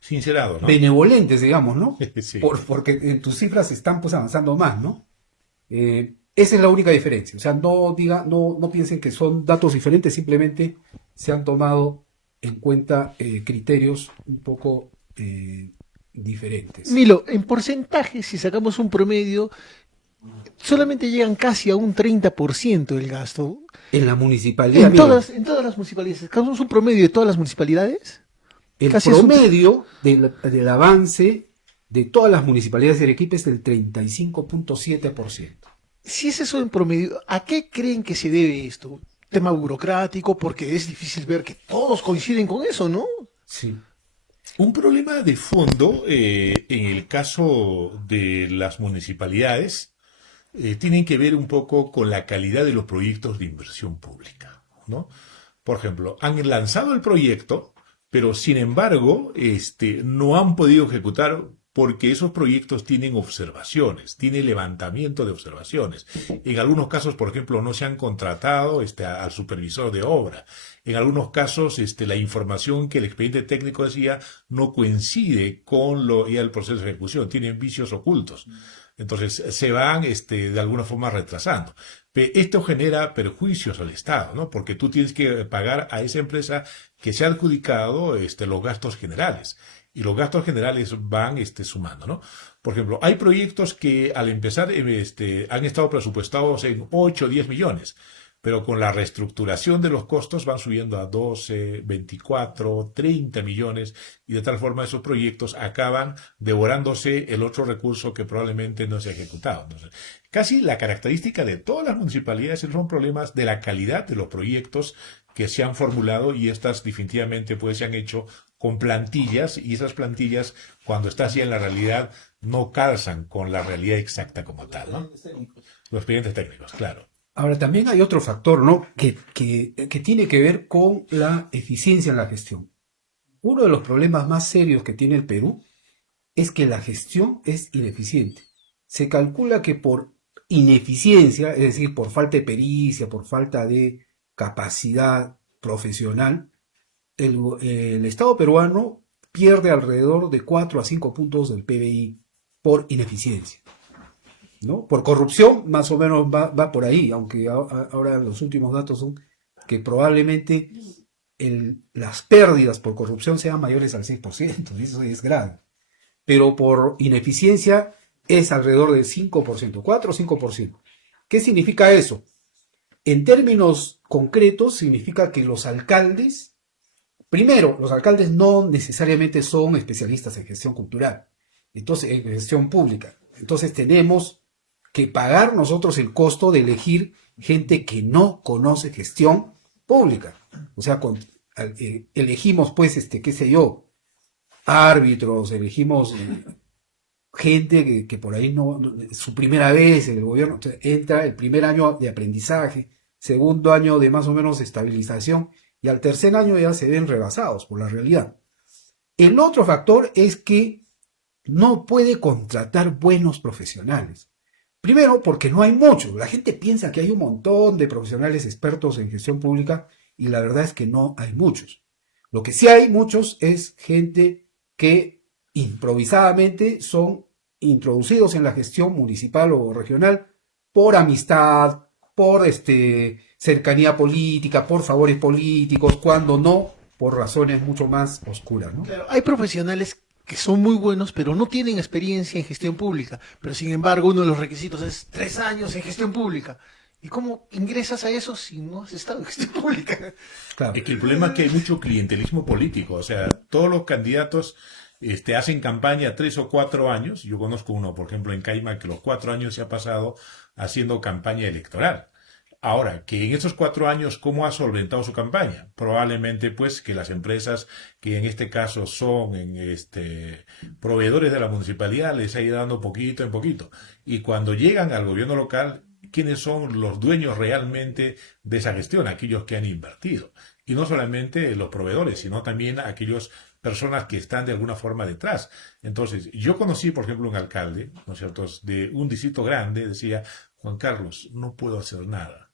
Sincerado, ¿no? benevolentes, digamos, ¿no? Sí. Porque en tus cifras están pues avanzando más, ¿no? Esa es la única diferencia. O sea, no piensen que son datos diferentes, simplemente se han tomado en cuenta criterios un poco diferentes. Milo, en porcentaje, si sacamos un promedio, solamente llegan casi a un 30% del gasto. En la municipalidad, mira, En todas las municipalidades. ¿Sacamos un promedio de todas las municipalidades? el casi es un- promedio del avance de todas las municipalidades de Arequipa es del 35.7%. Si es eso en promedio, ¿a qué creen que se debe esto? ¿Tema burocrático? Porque es difícil ver que todos coinciden con eso, ¿no? Sí. Un problema de fondo en el caso de las municipalidades tienen que ver un poco con la calidad de los proyectos de inversión pública, ¿no? Por ejemplo, han lanzado el proyecto, pero sin embargo, no han podido ejecutar porque esos proyectos tienen observaciones, tienen levantamiento de observaciones. En algunos casos, por ejemplo, no se han contratado al supervisor de obra. En algunos casos, la información que el expediente técnico decía no coincide con ya el proceso de ejecución, tienen vicios ocultos. Entonces, se van de alguna forma retrasando. Esto genera perjuicios al Estado, ¿no? Porque tú tienes que pagar a esa empresa que se ha adjudicado los gastos generales. Y los gastos generales van sumando, ¿no? Por ejemplo, hay proyectos que al empezar han estado presupuestados en 8 o 10 millones, pero con la reestructuración de los costos van subiendo a 12, 24, 30 millones, y de tal forma esos proyectos acaban devorándose el otro recurso que probablemente no se ha ejecutado. Entonces, casi la característica de todas las municipalidades son problemas de la calidad de los proyectos que se han formulado, y estas definitivamente pues se han hecho con plantillas, y esas plantillas, cuando estás ya en la realidad, no calzan con la realidad exacta como tal, ¿no? Los expedientes técnicos, claro. Ahora, también hay otro factor, ¿no? Que tiene que ver con la eficiencia en la gestión. Uno de los problemas más serios que tiene el Perú es que la gestión es ineficiente. Se calcula que por ineficiencia, es decir, por falta de pericia, por falta de capacidad profesional, el Estado peruano pierde alrededor de 4 a 5 puntos del PBI por ineficiencia, ¿no? Por corrupción, más o menos va por ahí, aunque ahora los últimos datos son que probablemente las pérdidas por corrupción sean mayores al 6%, y eso es grave. Pero por ineficiencia es alrededor del 5%, 4 o 5%. ¿Qué significa eso? En términos concretos, significa que los alcaldes, primero, los alcaldes no necesariamente son especialistas en gestión cultural, entonces en gestión pública. Entonces tenemos que pagar nosotros el costo de elegir gente que no conoce gestión pública. O sea, elegimos, pues, qué sé yo, árbitros, elegimos gente que por ahí no, su primera vez en el gobierno, entra el primer año de aprendizaje, segundo año de más o menos estabilización, y al tercer año ya se ven rebasados por la realidad. El otro factor es que no puede contratar buenos profesionales. Primero, porque no hay muchos. La gente piensa que hay un montón de profesionales expertos en gestión pública, y la verdad es que no hay muchos. Lo que sí hay muchos es gente que improvisadamente son introducidos en la gestión municipal o regional por amistad, por cercanía política, por favores políticos, cuando no, por razones mucho más oscuras, ¿no? Claro, hay profesionales que son muy buenos, pero no tienen experiencia en gestión pública. Pero sin embargo, uno de los requisitos es 3 años en gestión pública. ¿Y cómo ingresas a eso si no has estado en gestión pública? Claro. Es que el problema es que hay mucho clientelismo político, o sea, todos los candidatos hacen campaña 3 o 4 años. Yo conozco uno, por ejemplo, en Caima, que los 4 años se ha pasado haciendo campaña electoral. Ahora, que en esos 4 años, ¿cómo ha solventado su campaña? Probablemente, pues, que las empresas, que en este caso son proveedores de la municipalidad, les ha ido dando poquito en poquito. Y cuando llegan al gobierno local, ¿quiénes son los dueños realmente de esa gestión? Aquellos que han invertido. Y no solamente los proveedores, sino también aquellas personas que están de alguna forma detrás. Entonces, yo conocí, por ejemplo, un alcalde, ¿no es cierto?, de un distrito grande, decía: Juan Carlos, no puedo hacer nada.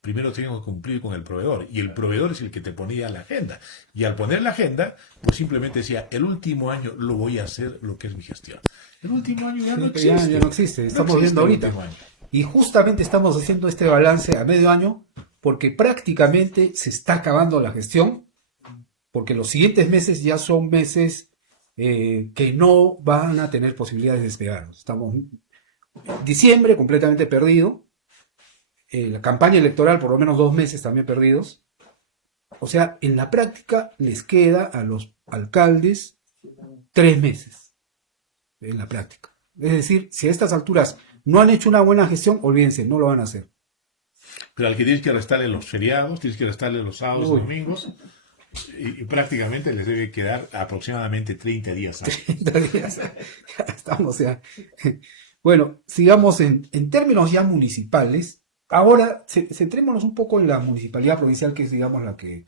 Primero tengo que cumplir con el proveedor, y el proveedor es el que te ponía la agenda. Y al poner la agenda, pues simplemente decía: el último año lo voy a hacer lo que es mi gestión. El último año ya no existe. Ya no existe, estamos No existe viendo el ahorita. último año. Y justamente estamos haciendo este balance a medio año porque prácticamente se está acabando la gestión, porque los siguientes meses ya son meses que no van a tener posibilidades de despegar. Estamos en diciembre completamente perdido, la campaña electoral por lo menos 2 meses también perdidos. O sea, en la práctica les queda a los alcaldes 3 meses en la práctica. Es decir, si a estas alturas no han hecho una buena gestión, olvídense, no lo van a hacer. Pero al que tienes que restarle los feriados, tienes que restarle los sábados y domingos, y prácticamente les debe quedar aproximadamente 30 días. 30 días. Ya estamos ya. Bueno, sigamos en términos ya municipales. Ahora, centrémonos un poco en la municipalidad provincial, que es, digamos, la que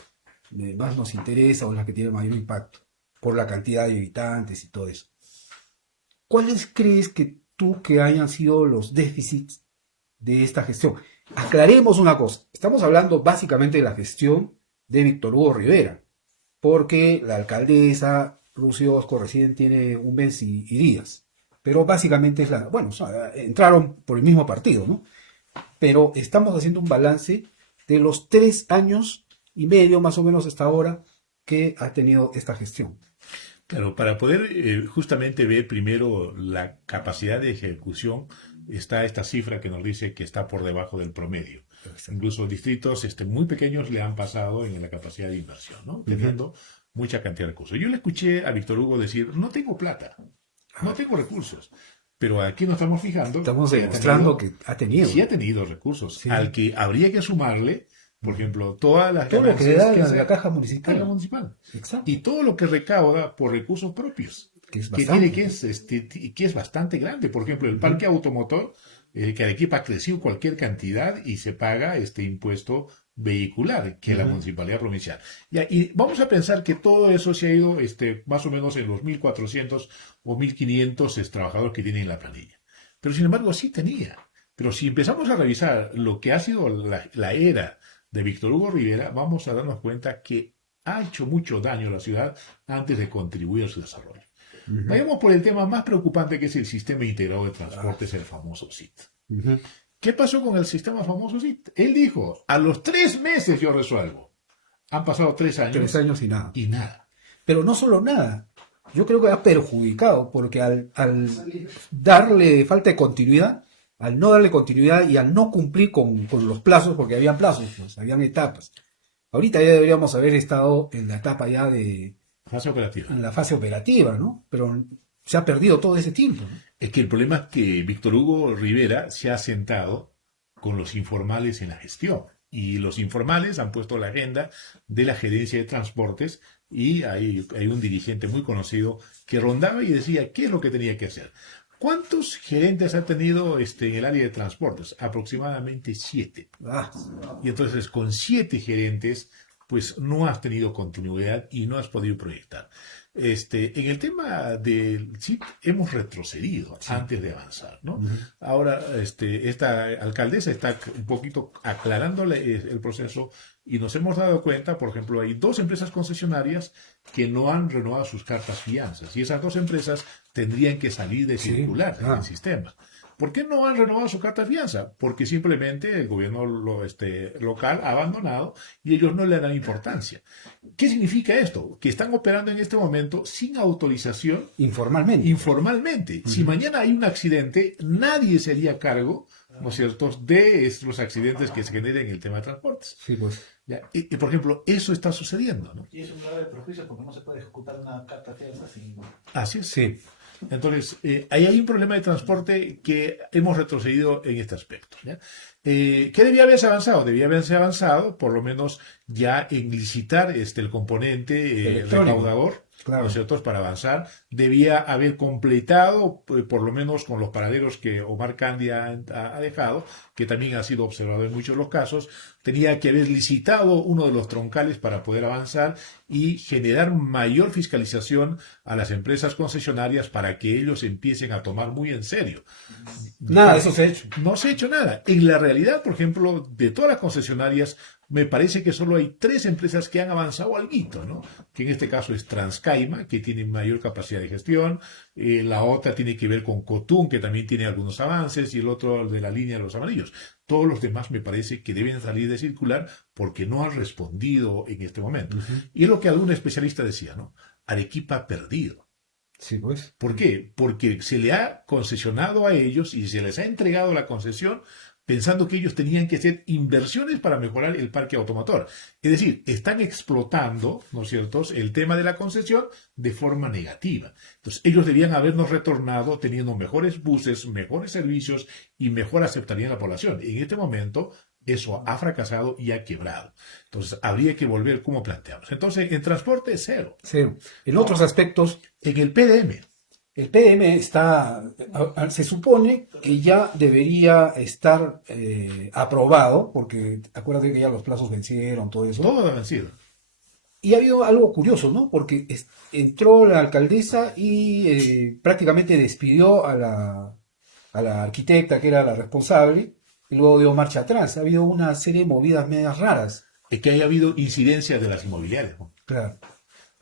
más nos interesa o la que tiene mayor impacto, por la cantidad de habitantes y todo eso. ¿Cuáles crees que hayan sido los déficits de esta gestión? Aclaremos una cosa. Estamos hablando básicamente de la gestión de Víctor Hugo Rivera, porque la alcaldesa Lucio Osco recién tiene 1 mes y días. Pero básicamente es entraron por el mismo partido, ¿no? Pero estamos haciendo un balance de los 3 años y medio, más o menos hasta ahora, que ha tenido esta gestión. Claro, para poder justamente ver primero la capacidad de ejecución, está esta cifra que nos dice que está por debajo del promedio. Incluso distritos muy pequeños le han pasado en la capacidad de inversión, ¿no? Teniendo mucha cantidad de recursos. Yo le escuché a Víctor Hugo decir: no tengo plata, no tengo recursos. Pero aquí nos estamos fijando. Estamos demostrando que ha tenido. Sí ha tenido recursos, sí, al que habría que sumarle, por ejemplo, todas las todo lo que le da ganancias la caja municipal. caja municipal. Exacto. Y todo lo que recauda por recursos propios, Que es que bastante. que es bastante grande. Por ejemplo, el parque automotor, que Arequipa ha crecido cualquier cantidad y se paga este impuesto vehicular que la municipalidad provincial. Y vamos a pensar que todo eso se ha ido más o menos en los 1.400 o 1.500 trabajadores que tiene en la planilla. Pero sin embargo sí tenía. Pero si empezamos a revisar lo que ha sido la era de Víctor Hugo Rivera, vamos a darnos cuenta que ha hecho mucho daño a la ciudad antes de contribuir a su desarrollo. Vayamos por el tema más preocupante, que es el Sistema Integrado de Transportes, el famoso SIT. ¿Qué pasó con el sistema famoso SIT? Él dijo: a los 3 meses yo resuelvo. Han pasado 3 años. 3 años y nada. Y nada. Pero no solo nada. Yo creo que ha perjudicado, porque al darle falta de continuidad, al no darle continuidad y al no cumplir con los plazos, porque habían plazos, pues, habían etapas. Ahorita ya deberíamos haber estado en la etapa ya Fase operativa. en la fase operativa, ¿no? Pero se ha perdido todo ese tiempo, ¿no? Es que el problema es que Víctor Hugo Rivera se ha sentado con los informales en la gestión. Y los informales han puesto la agenda de la gerencia de transportes, y hay un dirigente muy conocido que rondaba y decía qué es lo que tenía que hacer. ¿Cuántos gerentes ha tenido en el área de transportes? Aproximadamente 7. Y entonces con 7 gerentes, pues no has tenido continuidad y no has podido proyectar. En el tema del SIT hemos retrocedido antes de avanzar, ¿no? Ahora, esta alcaldesa está un poquito aclarando el proceso, y nos hemos dado cuenta, por ejemplo, hay 2 empresas concesionarias que no han renovado sus cartas fianzas, y esas 2 empresas tendrían que salir de circular en el sistema. ¿Por qué no han renovado su carta de fianza? Porque simplemente el gobierno local ha abandonado y ellos no le dan importancia. ¿Qué significa esto? Que están operando en este momento sin autorización, Informalmente. informalmente. Si mañana hay un accidente, nadie se haría cargo ¿no es cierto?, de los accidentes que se generen en el tema de transportes. Sí, pues. ¿Ya? Y, por ejemplo, eso está sucediendo, ¿no? Y es un grave perjuicio porque no se puede ejecutar una carta fianza sin... Así es. Sí. Entonces, ahí hay un problema de transporte que hemos retrocedido en este aspecto, ¿ya? ¿Qué debía haberse avanzado? Debía haberse avanzado, por lo menos, ya en licitar el componente Electrónico. recaudador, Claro. ¿no es cierto?, para avanzar. Debía haber completado, por lo menos con los paraderos que Omar Candia ha dejado, que también ha sido observado en muchos de los casos. Tenía que haber licitado uno de los troncales para poder avanzar y generar mayor fiscalización a las empresas concesionarias para que ellos empiecen a tomar muy en serio. Nada de eso se ha hecho. No se ha hecho nada. En la realidad, por ejemplo, de todas las concesionarias, me parece que solo hay 3 empresas que han avanzado alguito, ¿no? Que en este caso es Transcaima, que tiene mayor capacidad de gestión, la otra tiene que ver con Cotún, que también tiene algunos avances, y el otro de la línea de los amarillos. Todos los demás me parece que deben salir de circular porque no han respondido en este momento. Y es lo que algún especialista decía, ¿no? Arequipa ha perdido. Sí, pues. ¿Por qué? Porque se le ha concesionado a ellos y se les ha entregado la concesión pensando que ellos tenían que hacer inversiones para mejorar el parque automotor. Es decir, están explotando, ¿no es cierto?, el tema de la concesión de forma negativa. Entonces, ellos debían habernos retornado teniendo mejores buses, mejores servicios y mejor aceptaría la población. En este momento, eso ha fracasado y ha quebrado. Entonces, habría que volver como planteamos. Entonces, en transporte, cero. Cero. En otros aspectos, En el PDM, el PDM se supone que ya debería estar aprobado, porque acuérdate que ya los plazos vencieron, todo eso. todo ha vencido. Y ha habido algo curioso, ¿no? Porque entró la alcaldesa y prácticamente despidió a la arquitecta, que era la responsable, y luego dio marcha atrás. Ha habido una serie de movidas medias raras. Es que haya habido incidencias de las inmobiliarias, ¿no? Claro.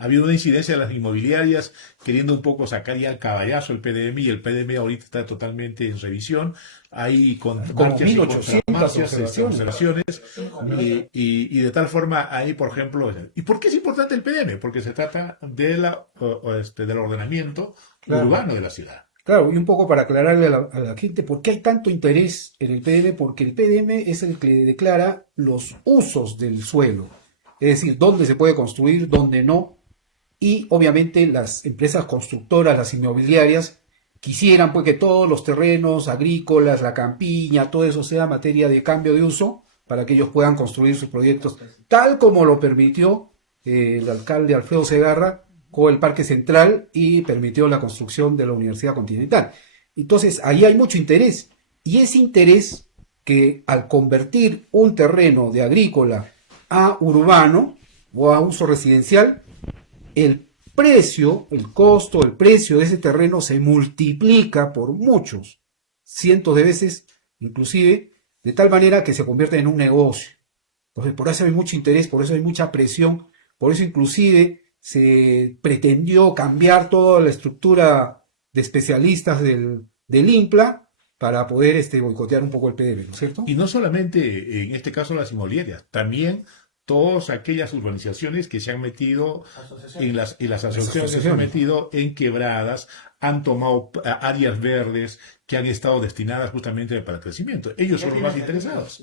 Ha habido una incidencia de las inmobiliarias queriendo un poco sacar ya al caballazo el PDM, y el PDM ahorita está totalmente en revisión. Hay Como marchas y 1800 contramarchas, observaciones. y de tal forma hay, por ejemplo... ¿Y por qué es importante el PDM? Porque se trata del ordenamiento Claro. urbano de la ciudad. Claro, y un poco para aclararle a la gente por qué hay tanto interés en el PDM, porque el PDM es el que declara los usos del suelo, es decir, dónde se puede construir, dónde no, y obviamente las empresas constructoras, las inmobiliarias, quisieran pues que todos los terrenos agrícolas, la campiña, todo eso sea materia de cambio de uso para que ellos puedan construir sus proyectos, tal como lo permitió el alcalde Alfredo Segarra con el Parque Central y permitió la construcción de la Universidad Continental. Entonces, ahí hay mucho interés, y ese interés que al convertir un terreno de agrícola a urbano o a uso residencial, el precio, el costo, el precio de ese terreno se multiplica por muchos, cientos de veces inclusive, de tal manera que se convierte en un negocio. Entonces, por eso hay mucho interés, por eso hay mucha presión, por eso inclusive se pretendió cambiar toda la estructura de especialistas del INPLA para poder boicotear un poco el PDM, ¿no es cierto? Y no solamente en este caso las inmobiliarias, también todas aquellas urbanizaciones que se han metido en las asociaciones que se han metido en quebradas, han tomado áreas verdes que han estado destinadas justamente para el crecimiento. Ellos son los más interesados.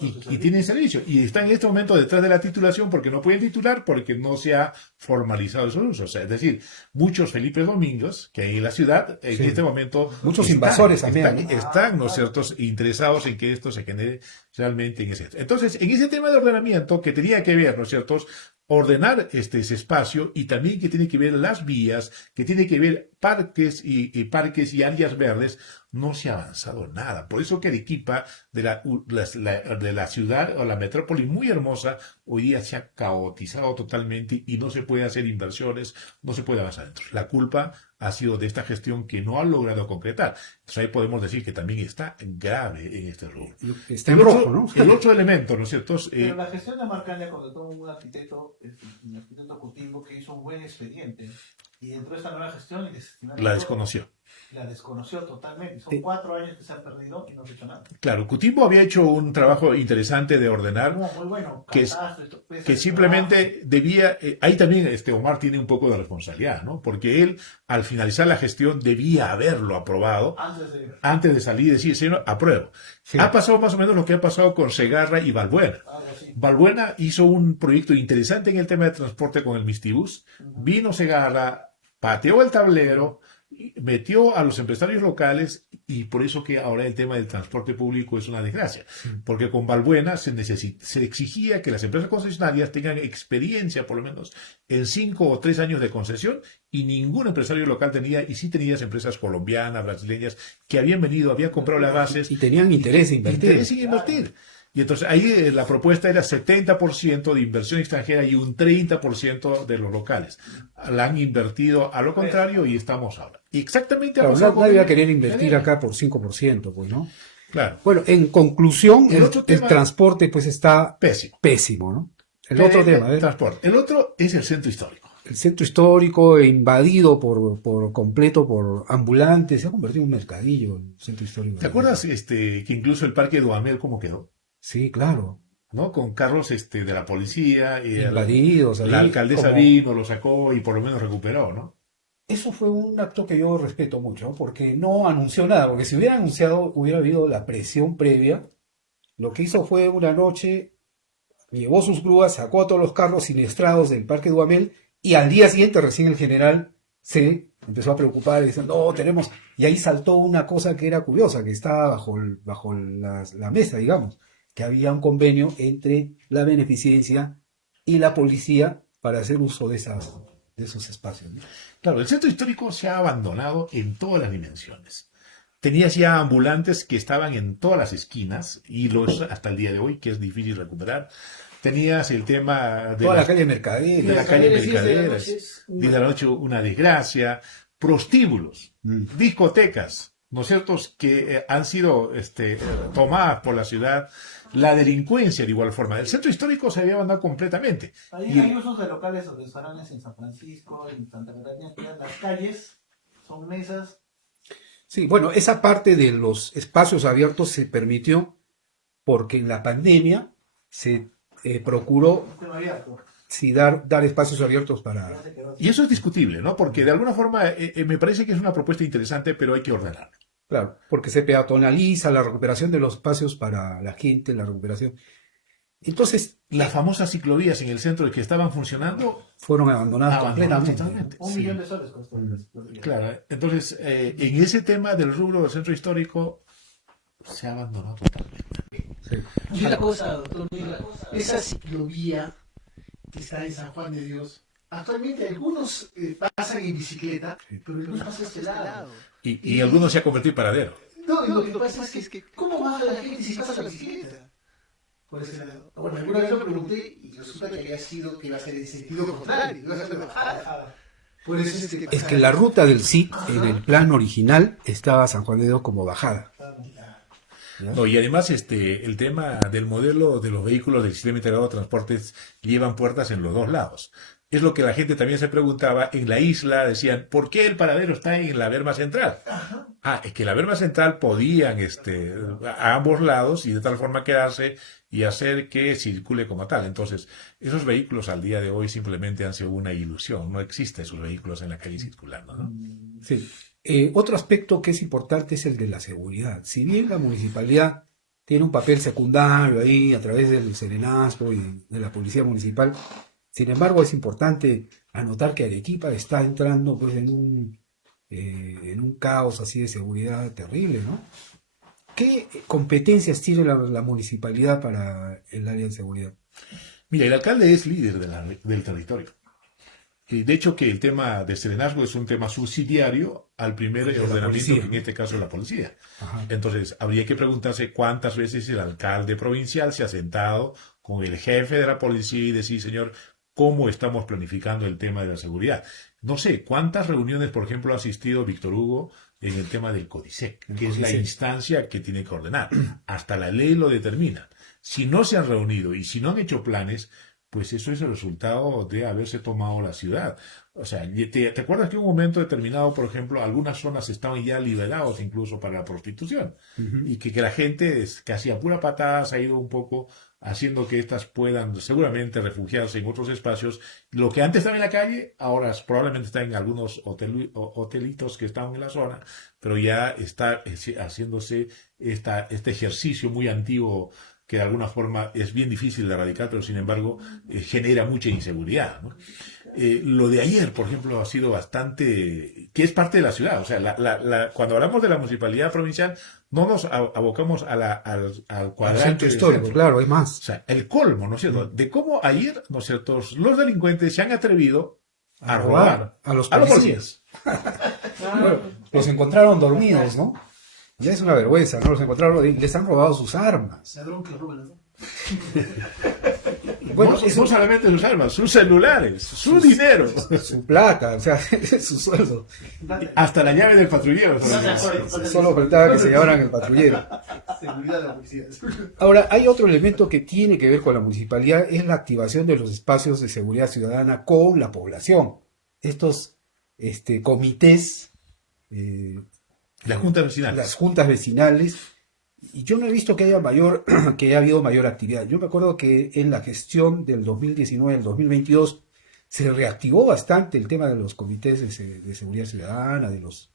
Y tienen servicio. Y están en este momento detrás de la titulación porque no pueden titular porque no se ha formalizado esos usos. O sea, es decir, muchos Felipe Domingos que hay en la ciudad, en Sí. este momento... Muchos invasores también, ¿no? Están, ¿no es cierto?, interesados en que esto se genere realmente en ese... Entonces, en ese tema de ordenamiento que tenía que ver, ¿no es cierto?, ordenar ese espacio, y también que tiene que ver las vías, que tiene que ver parques y áreas verdes, no se ha avanzado nada. Por eso que Arequipa, de la ciudad o la metrópoli muy hermosa, hoy día se ha caotizado totalmente y no se puede hacer inversiones, no se puede avanzar. Entonces, la culpa ha sido de esta gestión que no ha logrado concretar. Entonces, ahí podemos decir que también está grave en este rubro. Está en rojo, ¿no? El otro elemento, ¿no es cierto? Pero la gestión de Marcalia contrató un arquitecto Cotimbo, que hizo un buen expediente. Y dentro de esta nueva gestión La desconoció. la desconoció totalmente. Son 4 años que se han perdido y no se ha hecho nada. Claro, Cutimbo había hecho un trabajo interesante de ordenar, No, muy bueno. que, catastro, esto, pues, que el simplemente debía, ahí también Omar tiene un poco de responsabilidad, ¿no? Porque él, al finalizar la gestión, debía haberlo aprobado trabajo antes de salir y decir, señor, apruebo. Sí. Ha pasado más o menos lo que ha pasado con Segarra y Balbuena. algo así. Balbuena hizo un proyecto interesante en el tema de transporte con el Mistibus. Vino Segarra, pateó el tablero, metió a los empresarios locales y por eso que ahora el tema del transporte público es una desgracia. Porque con Balbuena se exigía que las empresas concesionarias tengan experiencia por lo menos en 5 o 3 años de concesión y ningún empresario local tenía, y sí tenías empresas colombianas, brasileñas, que habían venido, habían comprado las bases. Y tenían interés en invertir. Interés en invertir. Y entonces ahí la propuesta era 70% de inversión extranjera y un 30% de los locales. La han invertido a lo contrario y estamos ahora. Y exactamente Claro, pasado con nadie va a el- querer invertir acá por 5%, pues, ¿no? Claro, Bueno, en conclusión, El el, otro el tema- transporte pues está pésimo. pésimo, ¿no? El otro tema, a ver, Transporte. El otro es el centro histórico. el centro histórico invadido por completo por ambulantes, se ha convertido en un mercadillo el centro histórico. ¿Te acuerdas que incluso el Parque Duhamel cómo quedó? Sí, claro. ¿No? Con carros de la policía y Invadidos. la ahí, alcaldesa como- vino, lo sacó y por lo menos recuperó, ¿no? Eso fue un acto que yo respeto mucho, ¿no? Porque no anunció nada, porque si hubiera anunciado, hubiera habido la presión previa. Lo que hizo fue una noche, llevó sus grúas, sacó a todos los carros siniestrados del Parque Duhamel y al día siguiente recién el general se empezó a preocupar diciendo, no, tenemos... Y ahí saltó una cosa que era curiosa, que estaba bajo la mesa, digamos, que había un convenio entre la beneficencia y la policía para hacer uso de esos espacios, ¿no? Claro, el centro histórico se ha abandonado en todas las dimensiones. Tenías ya ambulantes que estaban en todas las esquinas y los hasta el día de hoy, que es difícil recuperar. Tenías el tema de Toda la, la calle Mercader. de la calle Mercaderes, 10 de la Mercaderes, noche es 10 de la noche una desgracia, prostíbulos, discotecas, ¿no es cierto?, que han sido tomadas por la ciudad, la delincuencia de igual forma. El centro histórico se había abandonado completamente. Hay usos de locales o restaurantes en San Francisco, en Santa Catarina, que las calles son mesas. Sí, bueno, esa parte de los espacios abiertos se permitió porque en la pandemia se procuró Un tema abierto. sí, dar espacios abiertos para... Ya se quedó así. Y eso es discutible, ¿no? Porque de alguna forma me parece que es una propuesta interesante, pero hay que ordenarla. Claro, porque se peatonaliza la recuperación de los espacios para la gente, la recuperación. Entonces, Las famosas ciclovías en el centro que estaban funcionando, fueron abandonadas abandonadas completamente. totalmente. 1 millón de soles costó. Claro, entonces en ese tema del rubro del centro histórico se ha abandonado totalmente. Sí. Y una cosa, doctor Miguel, esa ciclovía que está en San Juan de Dios, actualmente algunos pasan en bicicleta, pero algunos pasan a este lado. Y algunos se ha convertido en paradero. No, y lo que pasa es que, ¿cómo baja la gente si pasa la bicicleta? Por ese lado. Bueno, alguna vez lo pregunté y resulta que había sido que iba a ser en sentido contrario, iba a ser de bajada. Por eso Es que la ruta del CIC en el plan original estaba San Juan de Dios como bajada. No, y además el tema del modelo de los vehículos del sistema integrado de transportes llevan puertas en los dos lados. Es lo que la gente también se preguntaba. En la isla decían, ¿por qué el paradero está en la berma central? Es que la berma central podían a ambos lados y de tal forma quedarse y hacer que circule como tal. Entonces, esos vehículos al día de hoy simplemente han sido una ilusión. No existen esos vehículos en la calle circulando, ¿no? Sí. Otro aspecto que es importante es el de la seguridad. Si bien la municipalidad tiene un papel secundario ahí a través del Serenazgo y de la policía municipal, sin embargo es importante anotar que Arequipa está entrando pues en un caos así de seguridad terrible, ¿no? ¿Qué competencias tiene la municipalidad para el área de seguridad? Mira, el alcalde es líder del territorio. Y de hecho que el tema de serenazgo es un tema subsidiario al primer De la ordenamiento, policía. que en este caso es la policía. Ajá. Entonces, habría que preguntarse cuántas veces el alcalde provincial se ha sentado con el jefe de la policía y decir, señor, ¿cómo estamos planificando el tema de la seguridad? No sé, ¿cuántas reuniones, por ejemplo, ha asistido Víctor Hugo en el tema del CODISEC, que es la CODISEC. instancia que tiene que ordenar? Hasta la ley lo determina. Si no se han reunido y si no han hecho planes, pues eso es el resultado de haberse tomado la ciudad. O sea, ¿te acuerdas que en un momento determinado, por ejemplo, algunas zonas estaban ya liberados incluso para la prostitución? Y que la gente casi a pura patada se ha ido un poco haciendo que éstas puedan seguramente refugiarse en otros espacios. Lo que antes estaba en la calle, ahora probablemente está en algunos hotelitos que están en la zona, pero ya está haciéndose este ejercicio muy antiguo que de alguna forma es bien difícil de erradicar, pero sin embargo genera mucha inseguridad, ¿no? Lo de ayer, por ejemplo, ha sido bastante, que es parte de la ciudad. O sea, cuando hablamos de la municipalidad provincial, no nos abocamos al cuadrante centro histórico, centro. claro, es O más. sea, el colmo, ¿no es cierto? De cómo ayer, ¿no es cierto?, los delincuentes se han atrevido a robar a los policías. Bueno, los encontraron dormidos, ¿no? Ya es una vergüenza, ¿no? Los encontraron, les han robado sus armas. Ladrón que roba ladrón. Bueno, No solamente sus armas, sus celulares, su dinero, su plata, o sea, su sueldo. hasta la llave del patrullero. Solo faltaba que se llevaran el patrullero. Seguridad de la policía. Ahora, hay otro elemento que tiene que ver con la municipalidad, es la activación de los espacios de seguridad ciudadana con la población. Estos comités, La Junta Vecinal. las juntas vecinales, y yo no he visto que haya que haya habido mayor actividad. Yo me acuerdo que en la gestión del 2019 al 2022 se reactivó bastante el tema de los comités de seguridad ciudadana, de los...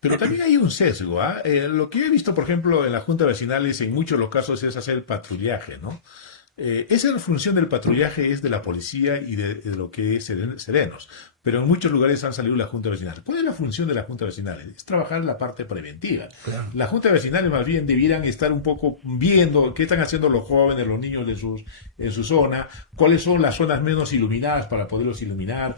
Pero también hay un sesgo, ¿ah? Lo que yo he visto, por ejemplo, en la Junta Vecinales, en muchos de los casos, es hacer patrullaje, ¿no? Esa función del patrullaje es de la policía y de lo que es Serenos, pero en muchos lugares han salido la Junta Vecinal. ¿Cuál es la función de la Junta Vecinal? Es trabajar en la parte preventiva. Claro. La Junta Vecinal más bien debieran estar un poco viendo qué están haciendo los jóvenes, los niños en su zona, cuáles son las zonas menos iluminadas para poderlos iluminar,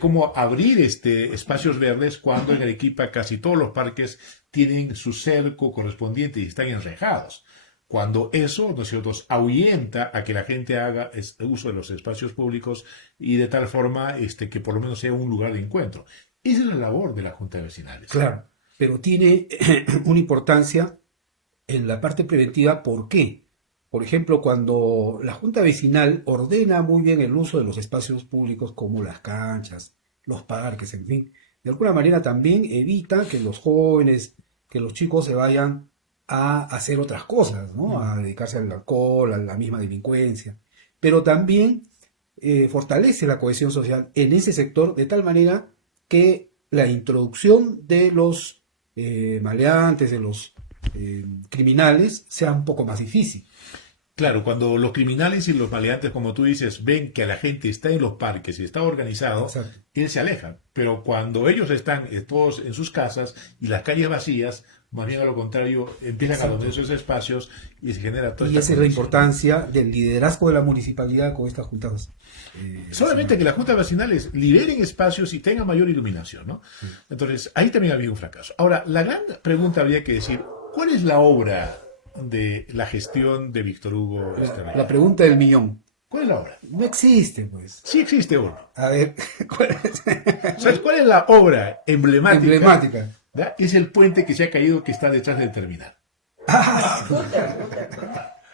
cómo abrir espacios verdes cuando en Arequipa casi todos los parques tienen su cerco correspondiente y están enrejados. Cuando eso, nosotros ahuyenta a que la gente haga uso de los espacios públicos y de tal forma que por lo menos sea un lugar de encuentro. Esa es la labor de la Junta de Vecinales. Claro, pero tiene una importancia en la parte preventiva. ¿Por qué? Por ejemplo, cuando la Junta Vecinal ordena muy bien el uso de los espacios públicos como las canchas, los parques, en fin, de alguna manera también evita que los jóvenes, que los chicos se vayan a hacer otras cosas, ¿no? A dedicarse al alcohol, a la misma delincuencia. Pero también fortalece la cohesión social en ese sector de tal manera que la introducción de los maleantes, de los criminales, sea un poco más difícil. Claro, cuando los criminales y los maleantes, como tú dices, ven que la gente está en los parques y está organizado, Exacto. él se aleja. Pero cuando ellos están todos en sus casas y las calles vacías, más bien a lo contrario, empiezan a dominar esos espacios y se genera toda Y esta esa es la condición. importancia del liderazgo de la municipalidad con estas juntas. Solamente que las juntas vecinales liberen espacios y tengan mayor iluminación, ¿no? Entonces, ahí también ha habido un fracaso. Ahora, la gran pregunta habría que decir, ¿cuál es la obra de la gestión de Víctor Hugo Estrella? La pregunta del millón. ¿Cuál es la obra? No existe, pues. Sí existe uno. A ver, ¿cuál es? ¿Sabes cuál es la obra emblemática? Emblemática. ¿Verdad? Es el puente que se ha caído que está detrás del terminal.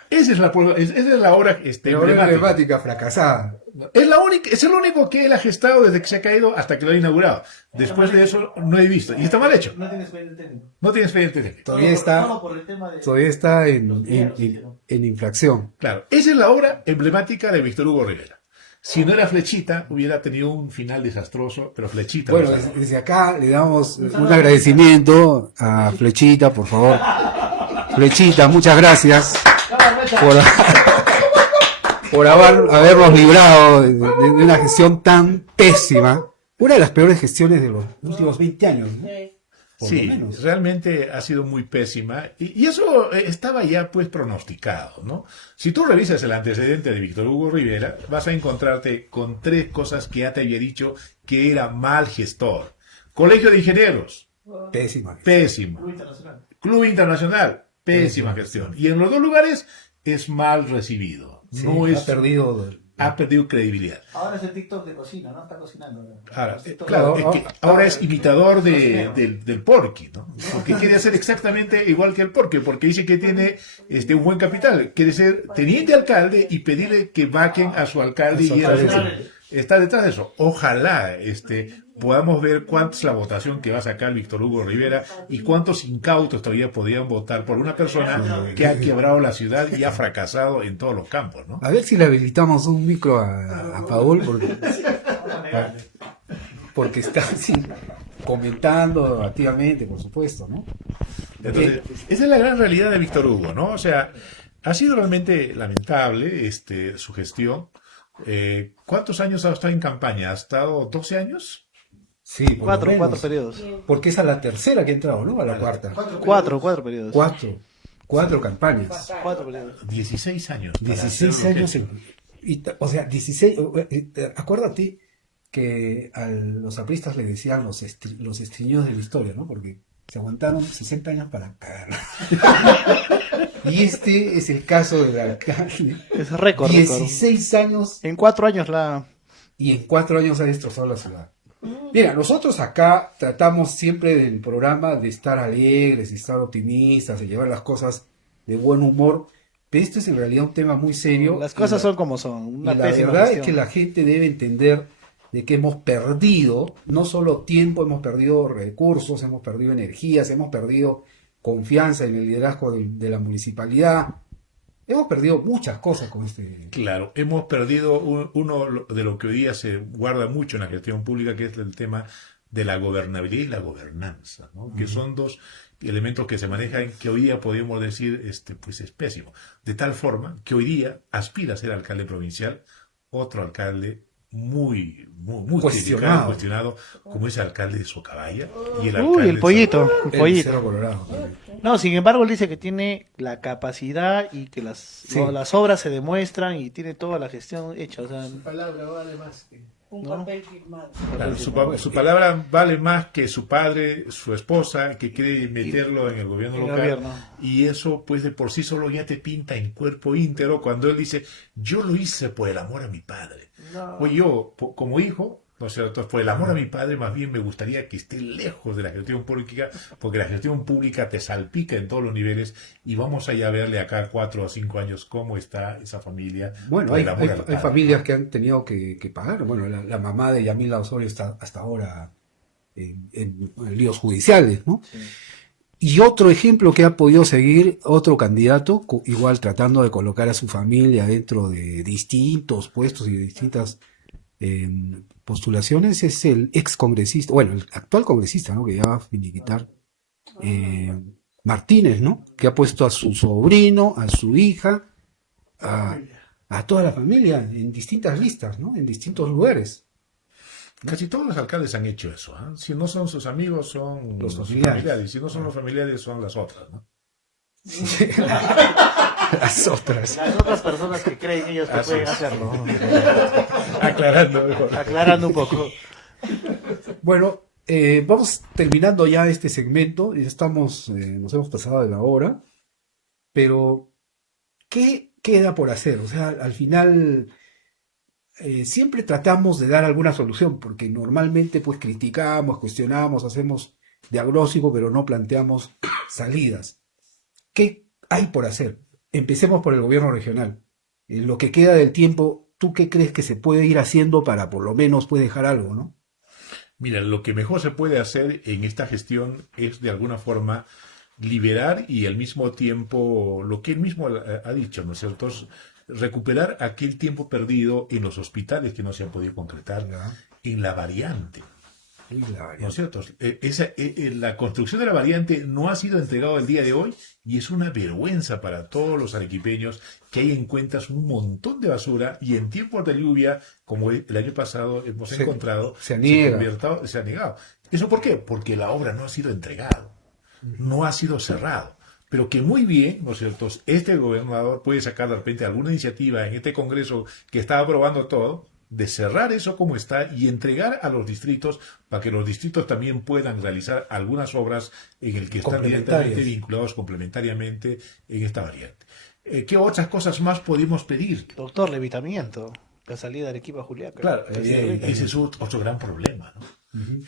Esa es la obra La obra emblemática. emblemática fracasada. Es el único que él ha gestado desde que se ha caído hasta que lo ha inaugurado. Después de eso no he visto. Y está mal hecho. No tienes expediente técnico. No tiene expediente técnico. Solo por el tema de... Todavía está Los dineros, en infracción. Claro, esa es la obra emblemática de Víctor Hugo Rivera. Si no era Flechita, hubiera tenido un final desastroso, pero Flechita... Bueno, lo salvó. desde acá le damos un agradecimiento a Flechita, por favor. Flechita, muchas gracias por habernos librado de una gestión tan pésima. Una de las peores gestiones de los últimos 20 años, ¿no? Por lo Sí, menos. realmente ha sido muy pésima y eso estaba ya pues pronosticado, ¿no? Si tú revisas el antecedente de Víctor Hugo Rivera, vas a encontrarte con tres cosas que ya te había dicho que era mal gestor. Colegio de Ingenieros, Pésima. pésimo. Club Internacional. Club Internacional, pésima gestión. Y en los dos lugares es mal recibido. Sí, No es, ha perdido credibilidad. Ahora es el TikTok de cocina, ¿no? Está cocinando. Ahora, Los TikTok- claro, Claro, es que ahora es imitador del Porky, ¿no? Porque quiere hacer exactamente igual que el Porky, porque dice que tiene un buen capital. Quiere ser teniente alcalde y pedirle que vaquen a su alcalde A su y alcalde, a su- sí. está detrás de eso. Ojalá podamos ver cuánta es la votación que va a sacar Víctor Hugo Rivera y cuántos incautos todavía podrían votar por una persona que ha quebrado la ciudad y ha fracasado en todos los campos, ¿no? A ver si le habilitamos un micro a Paul, porque está así, comentando activamente, por supuesto, ¿no? Entonces, esa es la gran realidad de Víctor Hugo, ¿no? O sea, ha sido realmente lamentable su gestión. ¿Cuántos años ha estado en campaña? ¿Ha estado 12 años? Sí, por lo Cuatro menos. periodos. Porque esa es la tercera que ha entrado, ¿no? A la cuarta. Cuatro periodos. Cuatro campañas. 4 periodos. 16 años. para 16 hacer lo que años. es. O sea, 16. Acuérdate que a los apristas le decían los estriños de la historia, ¿no? Porque se aguantaron 60 años para cagar. Y este es el caso del alcalde. Es récord. 16 años En 4 años y en 4 años ha destrozado la ciudad. Mira, nosotros acá tratamos siempre del programa de estar alegres, de estar optimistas, de llevar las cosas de buen humor, pero esto es en realidad un tema muy serio. Las cosas son como son. Una Y la pésima verdad gestión. es que la gente debe entender de que hemos perdido, no solo tiempo, hemos perdido recursos, hemos perdido energías, hemos perdido confianza en el liderazgo de la municipalidad. Hemos perdido muchas cosas con este... Claro, hemos perdido uno de lo que hoy día se guarda mucho en la gestión pública, que es el tema de la gobernabilidad y la gobernanza, ¿no? Que son dos elementos que se manejan que hoy día podríamos decir pues es pésimo. De tal forma que hoy día aspira a ser alcalde provincial otro alcalde muy cuestionado, como es el alcalde de Socabaya y el alcalde El pollito. El El pollito. Cerro Colorado también. No, sin embargo, él dice que tiene la capacidad y que las obras se demuestran y tiene toda la gestión hecha. O sea, Palabra vale más. Un ¿no? papel firmado. Claro, su palabra vale más que su padre, su esposa, que quiere meterlo en el gobierno en el local. gobierno. Y eso, pues, de por sí solo ya te pinta en cuerpo íntegro cuando él dice, yo lo hice por el amor a mi padre. Pues yo, como hijo, ¿no es cierto? Por el amor a mi padre, más bien me gustaría que esté lejos de la gestión pública, porque la gestión pública te salpica en todos los niveles y vamos allá a verle acá 4 o 5 años cómo está esa familia. Bueno, por hay el amor al padre. familias que han tenido que pagar. Bueno, la mamá de Yamila Osorio está hasta ahora en líos judiciales, ¿no? Sí. Y otro ejemplo que ha podido seguir otro candidato, igual tratando de colocar a su familia dentro de distintos puestos y de distintas postulaciones, es el ex congresista, bueno, el actual congresista, ¿no? Que ya va a finiquitar, Martínez, ¿no? Que ha puesto a su sobrino, a su hija, a toda la familia en distintas listas, ¿no? En distintos lugares. Casi todos los alcaldes han hecho eso. ¿Eh? Si no son sus amigos, son los sus familiares. Si no son los familiares, son las otras, ¿no? Las otras. Las otras personas que creen ellos que pueden hacerlo. Aclarando mejor. Aclarando un poco. Bueno, vamos terminando ya este segmento. Ya estamos, nos hemos pasado de la hora. Pero, ¿qué queda por hacer? O sea, al final... siempre tratamos de dar alguna solución, porque normalmente pues criticamos, cuestionamos, hacemos diagnóstico, pero no planteamos salidas. ¿Qué hay por hacer? Empecemos por el gobierno regional. En lo que queda del tiempo, ¿tú qué crees que se puede ir haciendo para por lo menos pues dejar algo, no? Mira, lo que mejor se puede hacer en esta gestión es de alguna forma liberar y al mismo tiempo, lo que él mismo ha dicho, ¿no es cierto?, recuperar aquel tiempo perdido en los hospitales que no se han podido concretar, en la variante. ¿No es cierto? La construcción de la variante no ha sido entregado el día de hoy y es una vergüenza para todos los arequipeños que hay en cuentas un montón de basura y en tiempos de lluvia, como el año pasado hemos encontrado, se ha negado. ¿Eso por qué? Porque la obra no ha sido entregada, no ha sido cerrado. Pero que muy bien, ¿no es cierto?, este gobernador puede sacar de repente alguna iniciativa en este Congreso que está aprobando todo, de cerrar eso como está y entregar a los distritos para que los distritos también puedan realizar algunas obras en el que están directamente vinculados complementariamente en esta variante. ¿Qué otras cosas más podemos pedir? Doctor, levitamiento. La salida de Arequipa a Juliaca. Claro, ese es otro gran problema, ¿no?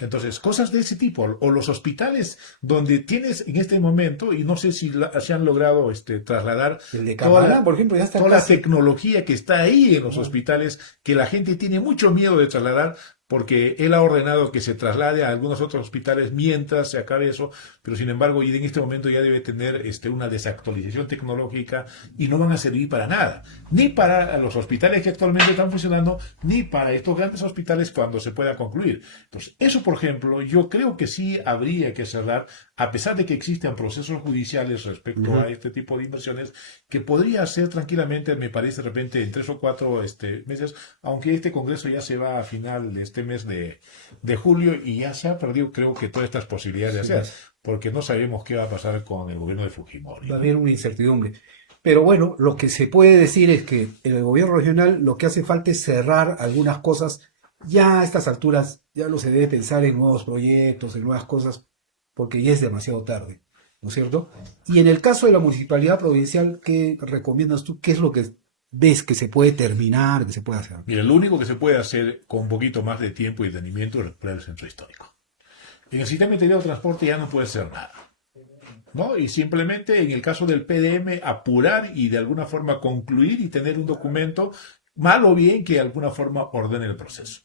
Entonces, cosas de ese tipo, o los hospitales donde tienes en este momento, y no sé si se han logrado trasladar El de toda Camarán, por ejemplo, ya está toda la casi. tecnología que está ahí en los hospitales, que la gente tiene mucho miedo de trasladar, porque él ha ordenado que se traslade a algunos otros hospitales mientras se acabe eso, pero sin embargo, y en este momento ya debe tener una desactualización tecnológica y no van a servir para nada, ni para los hospitales que actualmente están funcionando, ni para estos grandes hospitales cuando se pueda concluir. Entonces, eso, por ejemplo, yo creo que sí habría que cerrar, a pesar de que existan procesos judiciales respecto a este tipo de inversiones, que podría ser tranquilamente, me parece, de repente, en 3 o 4 meses, aunque este Congreso ya se va a final de este mes de julio y ya se ha perdido, creo que todas estas posibilidades de hacer, porque no sabemos qué va a pasar con el gobierno de Fujimori. Va a haber una incertidumbre. Pero bueno, lo que se puede decir es que en el gobierno regional lo que hace falta es cerrar algunas cosas. Ya a estas alturas ya no se debe pensar en nuevos proyectos, en nuevas cosas, porque ya es demasiado tarde, ¿no es cierto? Y en el caso de la municipalidad provincial, ¿qué recomiendas tú? ¿Qué es lo que ves que se puede terminar, que se puede hacer? Mira, lo único que se puede hacer con un poquito más de tiempo y detenimiento es recuperar el centro histórico. En el sistema interior de transporte ya no puede ser nada, ¿no? Y simplemente en el caso del PDM apurar y de alguna forma concluir y tener un documento, mal o bien, que de alguna forma ordene el proceso.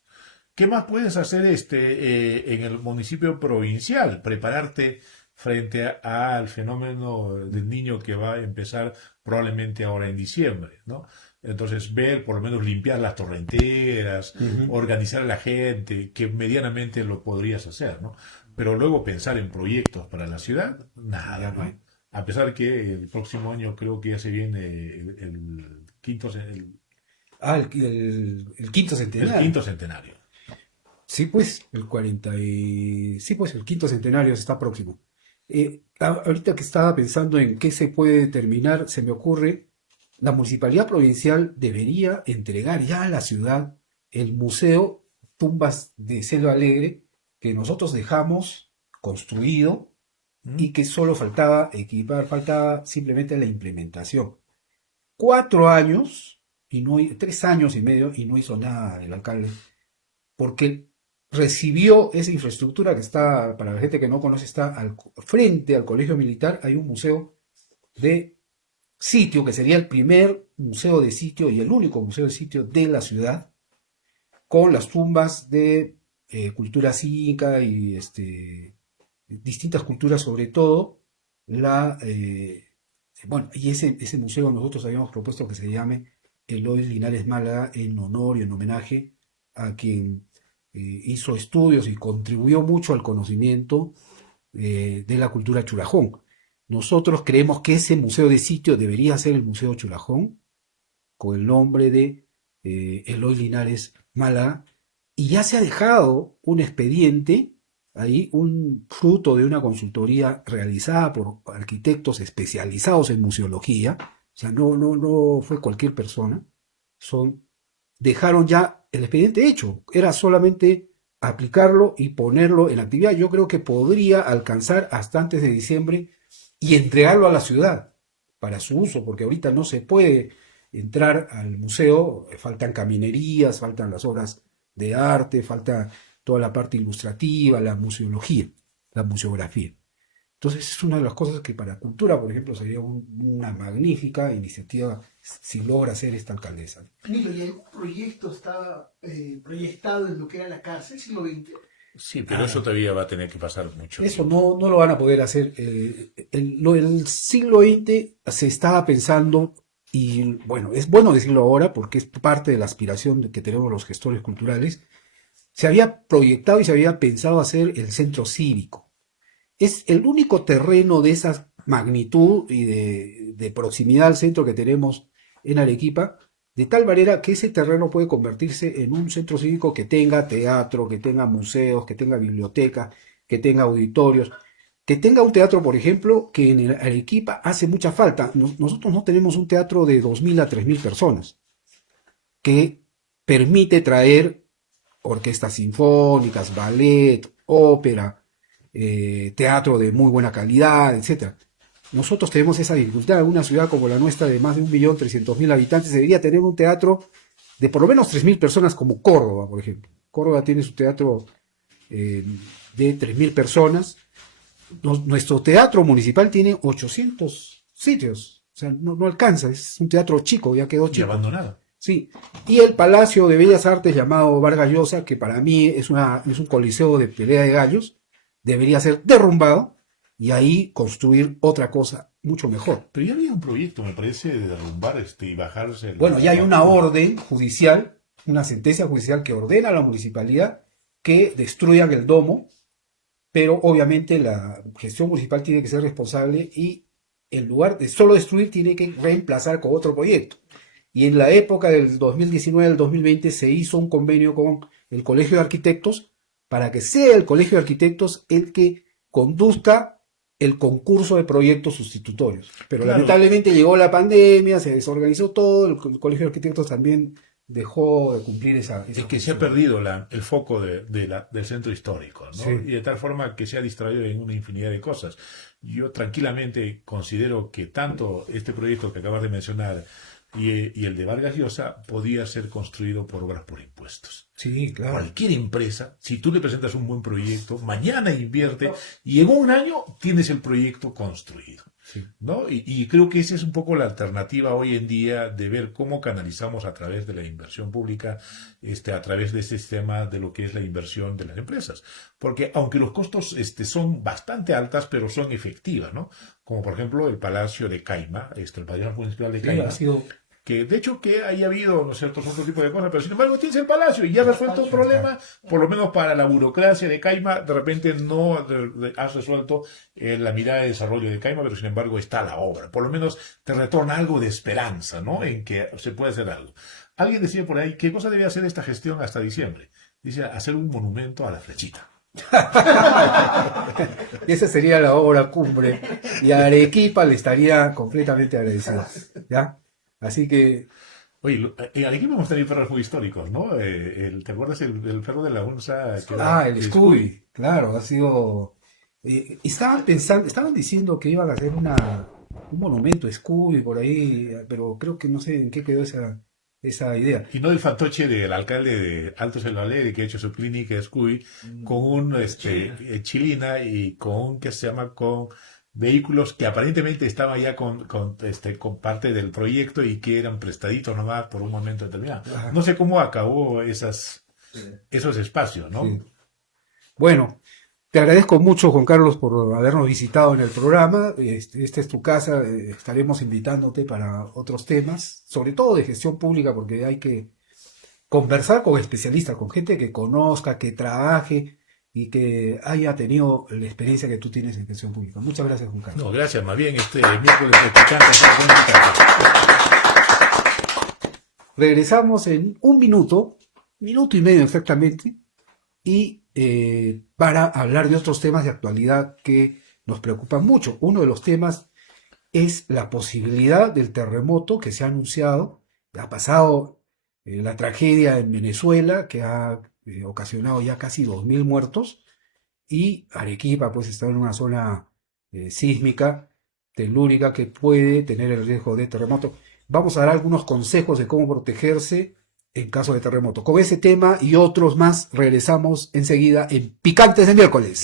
¿Qué más puedes hacer en el municipio provincial? Prepararte frente al fenómeno del niño que va a empezar probablemente ahora en diciembre, ¿no? Entonces, ver, por lo menos limpiar las torrenteras, organizar a la gente, que medianamente lo podrías hacer, ¿no? Pero luego pensar en proyectos para la ciudad, nada, ¿no? A pesar que el próximo año creo que ya se viene el quinto Quinto centenario. el quinto centenario. Sí, pues, sí, pues, el quinto centenario está próximo. Ahorita que estaba pensando en qué se puede determinar, se me ocurre, la municipalidad provincial debería entregar ya a la ciudad el museo Tumbas de Selva Alegre, que nosotros dejamos construido y que solo faltaba equipar, faltaba simplemente la implementación. 4 años, 3 años y medio, y no hizo nada el alcalde, porque recibió esa infraestructura que está, para la gente que no conoce, está frente al Colegio Militar. Hay un museo de sitio, que sería el primer museo de sitio y el único museo de sitio de la ciudad, con las tumbas de cultura inca y distintas culturas, sobre todo bueno, y ese museo nosotros habíamos propuesto que se llame Eloy Linares Málaga, en honor y en homenaje a quien hizo estudios y contribuyó mucho al conocimiento de la cultura chulajón. Nosotros creemos que ese museo de sitio debería ser el Museo Chulajón, con el nombre de Eloy Linares Málaga, y ya se ha dejado un expediente ahí, un fruto de una consultoría realizada por arquitectos especializados en museología. O sea, no fue cualquier persona. Dejaron ya el expediente hecho, era solamente aplicarlo y ponerlo en actividad. Yo creo que podría alcanzar hasta antes de diciembre y entregarlo a la ciudad para su uso, porque ahorita no se puede entrar al museo, faltan caminerías, faltan las obras de arte, falta toda la parte ilustrativa, la museología, la museografía. Entonces es una de las cosas que para cultura, por ejemplo, sería una magnífica iniciativa si logra hacer esta alcaldesa. Nilo, ¿y algún proyecto está proyectado en lo que era la cárcel siglo XX? Sí, pero eso todavía va a tener que pasar mucho Eso tiempo. no lo van a poder hacer. El siglo XX se estaba pensando, y bueno, es bueno decirlo ahora porque es parte de la aspiración que tenemos los gestores culturales. Se había proyectado y se había pensado hacer el centro cívico. Es el único terreno de esa magnitud y de proximidad al centro que tenemos en Arequipa, de tal manera que ese terreno puede convertirse en un centro cívico que tenga teatro, que tenga museos, que tenga biblioteca, que tenga auditorios, que tenga un teatro, por ejemplo, que en Arequipa hace mucha falta. Nosotros no tenemos un teatro de 2.000 a 3.000 personas que permite traer orquestas sinfónicas, ballet, ópera, teatro de muy buena calidad, etc. Nosotros tenemos esa dificultad. Una ciudad como la nuestra, de más de 1.300.000 habitantes, debería tener un teatro de por lo menos 3.000 personas, como Córdoba, por ejemplo. Córdoba tiene su teatro de 3.000 personas. Nuestro teatro municipal tiene 800 sitios, o sea, no alcanza, es un teatro chico, ya quedó Y chico. abandonado. Sí, y el Palacio de Bellas Artes llamado Vargas Llosa, que para mí es un coliseo de pelea de gallos, debería ser derrumbado y ahí construir otra cosa mucho mejor. Pero ya había un proyecto, me parece, de derrumbar y bajarse. Bueno, ya hay una orden judicial, una sentencia judicial que ordena a la municipalidad que destruyan el domo, pero obviamente la gestión municipal tiene que ser responsable y en lugar de solo destruir tiene que reemplazar con otro proyecto. Y en la época del 2019 al 2020 se hizo un convenio con el Colegio de Arquitectos para que sea el Colegio de Arquitectos el que conduzca el concurso de proyectos sustitutorios. Pero Claro. lamentablemente llegó la pandemia, se desorganizó todo, el Colegio de Arquitectos también dejó de cumplir esa Es que se ha función. perdido el foco del centro histórico, ¿no? Sí. Y de tal forma que se ha distraído en una infinidad de cosas. Yo tranquilamente considero que tanto este proyecto que acabas de mencionar y el de Vargas Llosa podía ser construido por obras por impuestos. Sí, claro. Cualquier empresa, si tú le presentas un buen proyecto, mañana invierte y en un año tienes el proyecto construido. Sí. ¿No? Y creo que esa es un poco la alternativa hoy en día de ver cómo canalizamos a través de la inversión pública, a través de este sistema de lo que es la inversión de las empresas. Porque aunque los costos son bastante altas, pero son efectivas, ¿no? Como por ejemplo el Palacio de Caima, el Palacio Municipal de Sí, Caima, ha sido que de hecho que haya habido, ¿no es cierto?, otro tipo de cosas, pero sin embargo tienes el palacio y ya has resuelto un problema, por lo menos para la burocracia de Caima, de repente no has resuelto la mirada de desarrollo de Caima, pero sin embargo está la obra, por lo menos te retorna algo de esperanza, ¿no?, en que se puede hacer algo. Alguien decía por ahí, ¿qué cosa debe hacer esta gestión hasta diciembre? Dice, hacer un monumento a la flechita. Esa sería la obra cumbre y a Arequipa le estaría completamente agradecido, ¿ya? Así que Oye, en Arequipa hemos tenido perros muy históricos, ¿no? ¿Te acuerdas el perro de la onza? el Scooby, claro, ha sido estaban diciendo que iban a hacer un monumento a Scooby por ahí, pero creo que no sé en qué quedó esa idea. Y no el fantoche del alcalde de Altos del Valle, que ha hecho su clínica Scooby, con un chilina y con vehículos que aparentemente estaban ya con parte del proyecto y que eran prestaditos nomás por un momento determinado. Ajá. No sé cómo acabó esos espacios, ¿no? Sí. Bueno, te agradezco mucho, Juan Carlos, por habernos visitado en el programa. Esta es tu casa, estaremos invitándote para otros temas, sobre todo de gestión pública, porque hay que conversar con especialistas, con gente que conozca, que trabaje y que haya tenido la experiencia que tú tienes en gestión pública. Muchas gracias, Juan Carlos. No, gracias, más bien miércoles de Picante. Regresamos en un minuto y medio exactamente, y para hablar de otros temas de actualidad que nos preocupan mucho. Uno de los temas es la posibilidad del terremoto que se ha anunciado. Ha pasado la tragedia en Venezuela, que ha ocasionado ya casi 2.000 muertos, y Arequipa pues está en una zona sísmica, telúrica, que puede tener el riesgo de terremoto. Vamos a dar algunos consejos de cómo protegerse en caso de terremoto. Con ese tema y otros más regresamos enseguida en Picantes de Miércoles.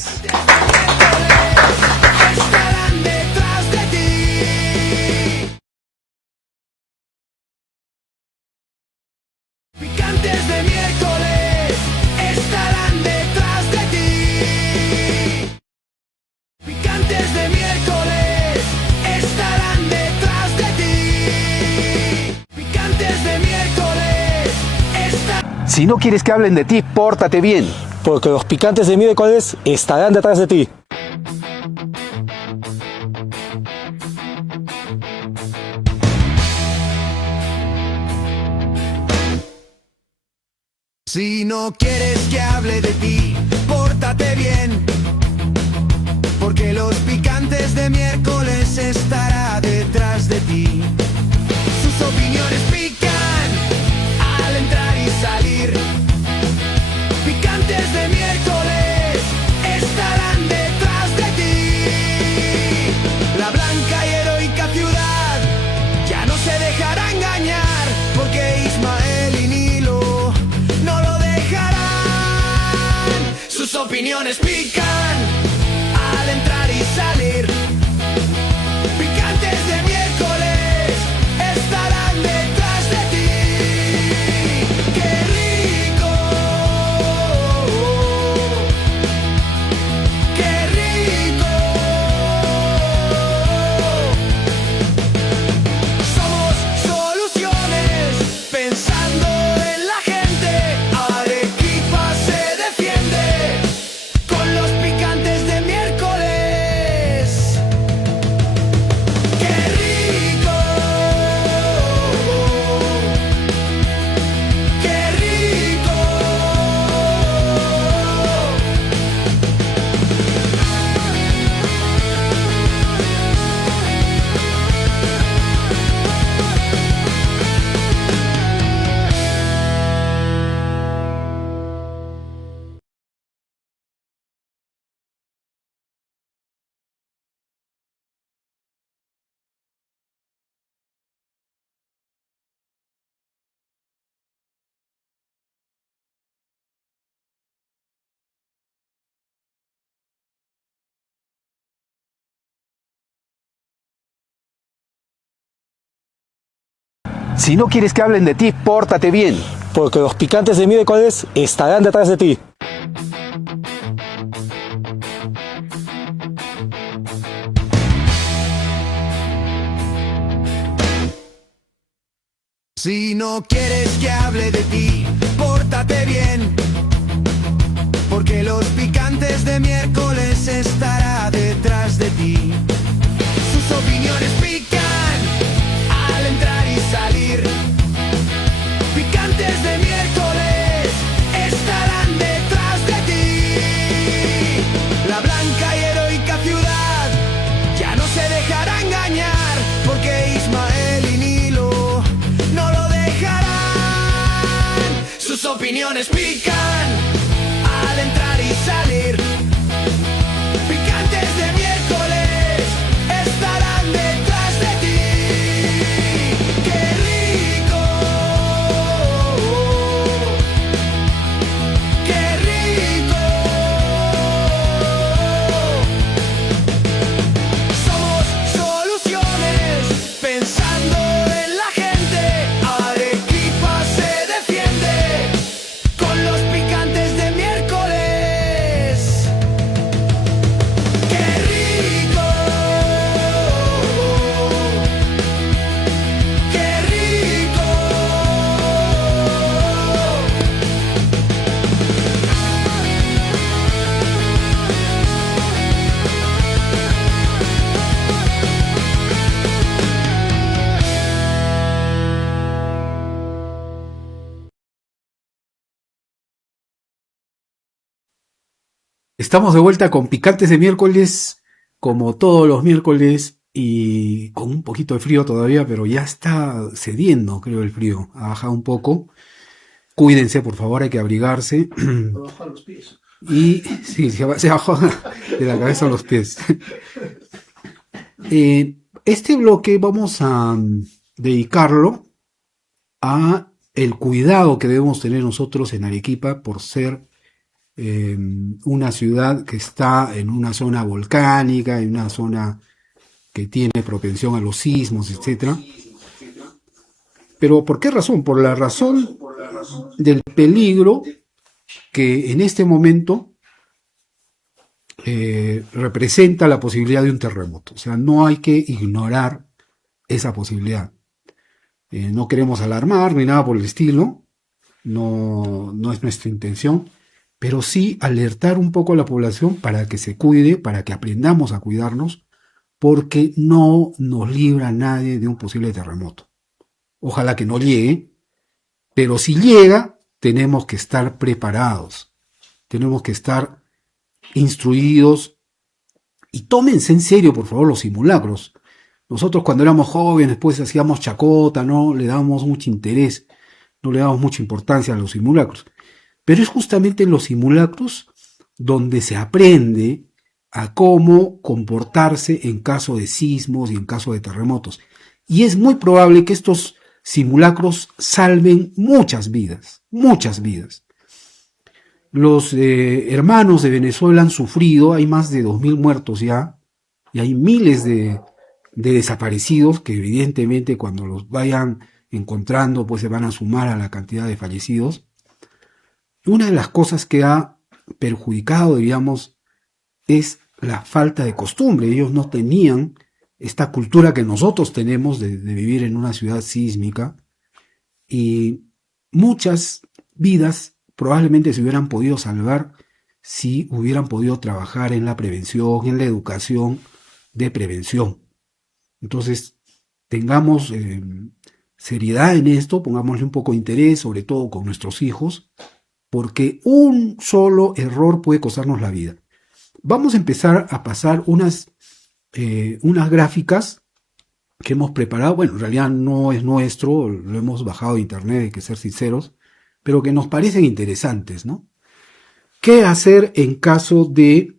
Estarán detrás de ti. Picantes de miércoles estarán detrás de ti. Picantes de miércoles estarán detrás de ti. Picantes de miércoles estarán. Si no quieres que hablen de ti, pórtate bien. Porque los picantes de miércoles estarán detrás de ti. Si no quieres que hable de ti, pórtate bien. Porque los picantes de miércoles estará detrás de ti. Sus opiniones pican al entrar y salir. Picantes de miércoles estarán detrás de ti. La blanca y heroica ciudad ya no se dejará engañar, porque Ismael y Nilo no lo dejarán. opiniones pican al entrar y salir. Picantes de miércoles estarán detrás de ti. ¡Qué rico! ¡Qué rico! Somos soluciones pensando en la gente. Arequipa se defiende con los picantes de miércoles. ¡Qué rico! ¡Qué rico! Si no quieres que hablen de ti, pórtate bien, porque los picantes de miércoles estarán detrás de ti. Si no quieres que hable de ti, pórtate bien, porque los picantes de miércoles estará detrás de ti. Sus opiniones pican al entrar y salir. Picantes de miércoles estarán detrás de ti. La blanca y heroica ciudad ya no se dejará engañar, porque Ismael y Nilo no lo dejarán. Sus opiniones pican al entrar y salir. Picantes de miércoles estarán detrás de ti. ¡Qué rico! ¡Qué rico! Somos soluciones pensando en la gente. Arequipa se defiende con los picantes de miércoles. ¡Qué rico! ¡Qué rico! Estamos de vuelta con Picantes de miércoles, como todos los miércoles, y con un poquito de frío todavía, pero ya está cediendo, creo, el frío. Ha bajado un poco. Cuídense, por favor, hay que abrigarse. Bajo a los pies. Y sí, se bajó de la cabeza a los pies. Este bloque vamos a dedicarlo a el cuidado que debemos tener nosotros en Arequipa por ser una ciudad que está en una zona volcánica, en una zona que tiene propensión a los sismos, etcétera. Pero ¿por qué razón? Por la razón del peligro que en este momento representa la posibilidad de un terremoto. O sea, no hay que ignorar esa posibilidad. No queremos alarmar ni nada por el estilo, no es nuestra intención, pero sí alertar un poco a la población para que se cuide, para que aprendamos a cuidarnos, porque no nos libra nadie de un posible terremoto. Ojalá que no llegue, pero si llega, tenemos que estar preparados, tenemos que estar instruidos y tómense en serio, por favor, los simulacros. Nosotros cuando éramos jóvenes, pues hacíamos chacota, no le dábamos mucho interés, no le dábamos mucha importancia a los simulacros. Pero es justamente en los simulacros donde se aprende a cómo comportarse en caso de sismos y en caso de terremotos. Y es muy probable que estos simulacros salven muchas vidas, muchas vidas. Los hermanos de Venezuela han sufrido, hay más de 2.000 muertos ya, y hay miles de desaparecidos que evidentemente cuando los vayan encontrando pues se van a sumar a la cantidad de fallecidos. Una de las cosas que ha perjudicado, diríamos, es la falta de costumbre. Ellos no tenían esta cultura que nosotros tenemos de vivir en una ciudad sísmica, y muchas vidas probablemente se hubieran podido salvar si hubieran podido trabajar en la prevención, en la educación de prevención. Entonces, tengamos seriedad en esto, pongámosle un poco de interés, sobre todo con nuestros hijos, porque un solo error puede costarnos la vida. Vamos a empezar a pasar unas gráficas que hemos preparado. Bueno, en realidad no es nuestro, lo hemos bajado de internet, hay que ser sinceros, pero que nos parecen interesantes, ¿no? ¿Qué hacer en caso de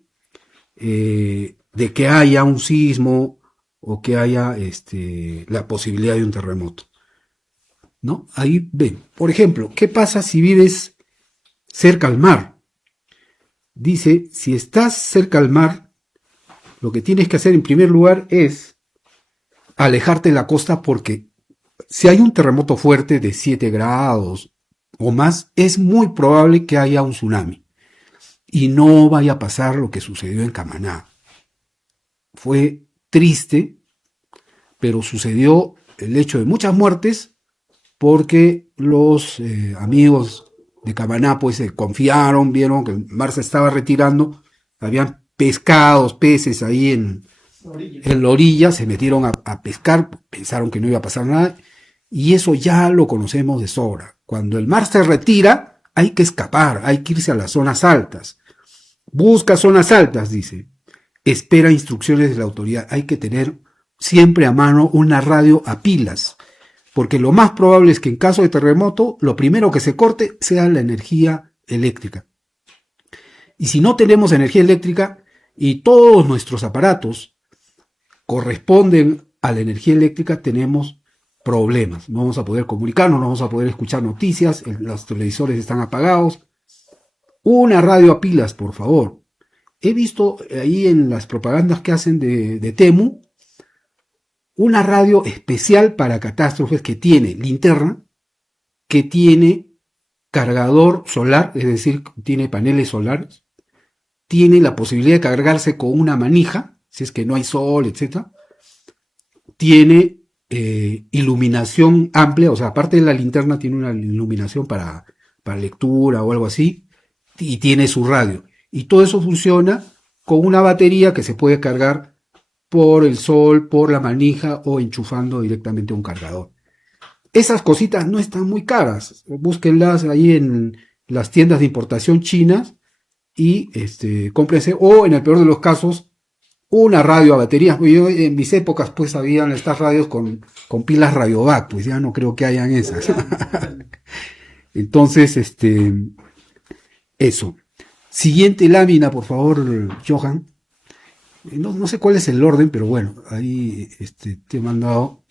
que haya un sismo o que haya la posibilidad de un terremoto? ¿No? Ahí ven. Por ejemplo, ¿qué pasa si vives cerca al mar? Dice, si estás cerca al mar, lo que tienes que hacer en primer lugar es alejarte de la costa, porque si hay un terremoto fuerte de 7 grados o más, es muy probable que haya un tsunami y no vaya a pasar lo que sucedió en Camaná. Fue triste, pero sucedió el hecho de muchas muertes porque los amigos de Camaná pues se confiaron, vieron que el mar se estaba retirando, habían pescados, peces ahí en la orilla, se metieron a pescar, pensaron que no iba a pasar nada, y eso ya lo conocemos de sobra. Cuando el mar se retira, hay que escapar, hay que irse a las zonas altas. Busca zonas altas, dice. Espera instrucciones de la autoridad. Hay que tener siempre a mano una radio a pilas, porque lo más probable es que en caso de terremoto, lo primero que se corte sea la energía eléctrica. Y si no tenemos energía eléctrica y todos nuestros aparatos corresponden a la energía eléctrica, tenemos problemas. No vamos a poder comunicarnos, no vamos a poder escuchar noticias, los televisores están apagados. Una radio a pilas, por favor. He visto ahí en las propagandas que hacen de Temu, una radio especial para catástrofes que tiene linterna, que tiene cargador solar, es decir, tiene paneles solares, tiene la posibilidad de cargarse con una manija, si es que no hay sol, etc. Tiene iluminación amplia, o sea, aparte de la linterna tiene una iluminación para lectura o algo así, y tiene su radio. Y todo eso funciona con una batería que se puede cargar por el sol, por la manija o enchufando directamente un cargador. Esas cositas no están muy caras. Búsquenlas ahí en las tiendas de importación chinas y cómprense, o en el peor de los casos, una radio a baterías. Yo en mis épocas pues habían estas radios con pilas Radiovac, pues ya no creo que hayan esas. Entonces, eso. Siguiente lámina, por favor, Johan. No sé cuál es el orden, pero bueno, ahí te he mandado.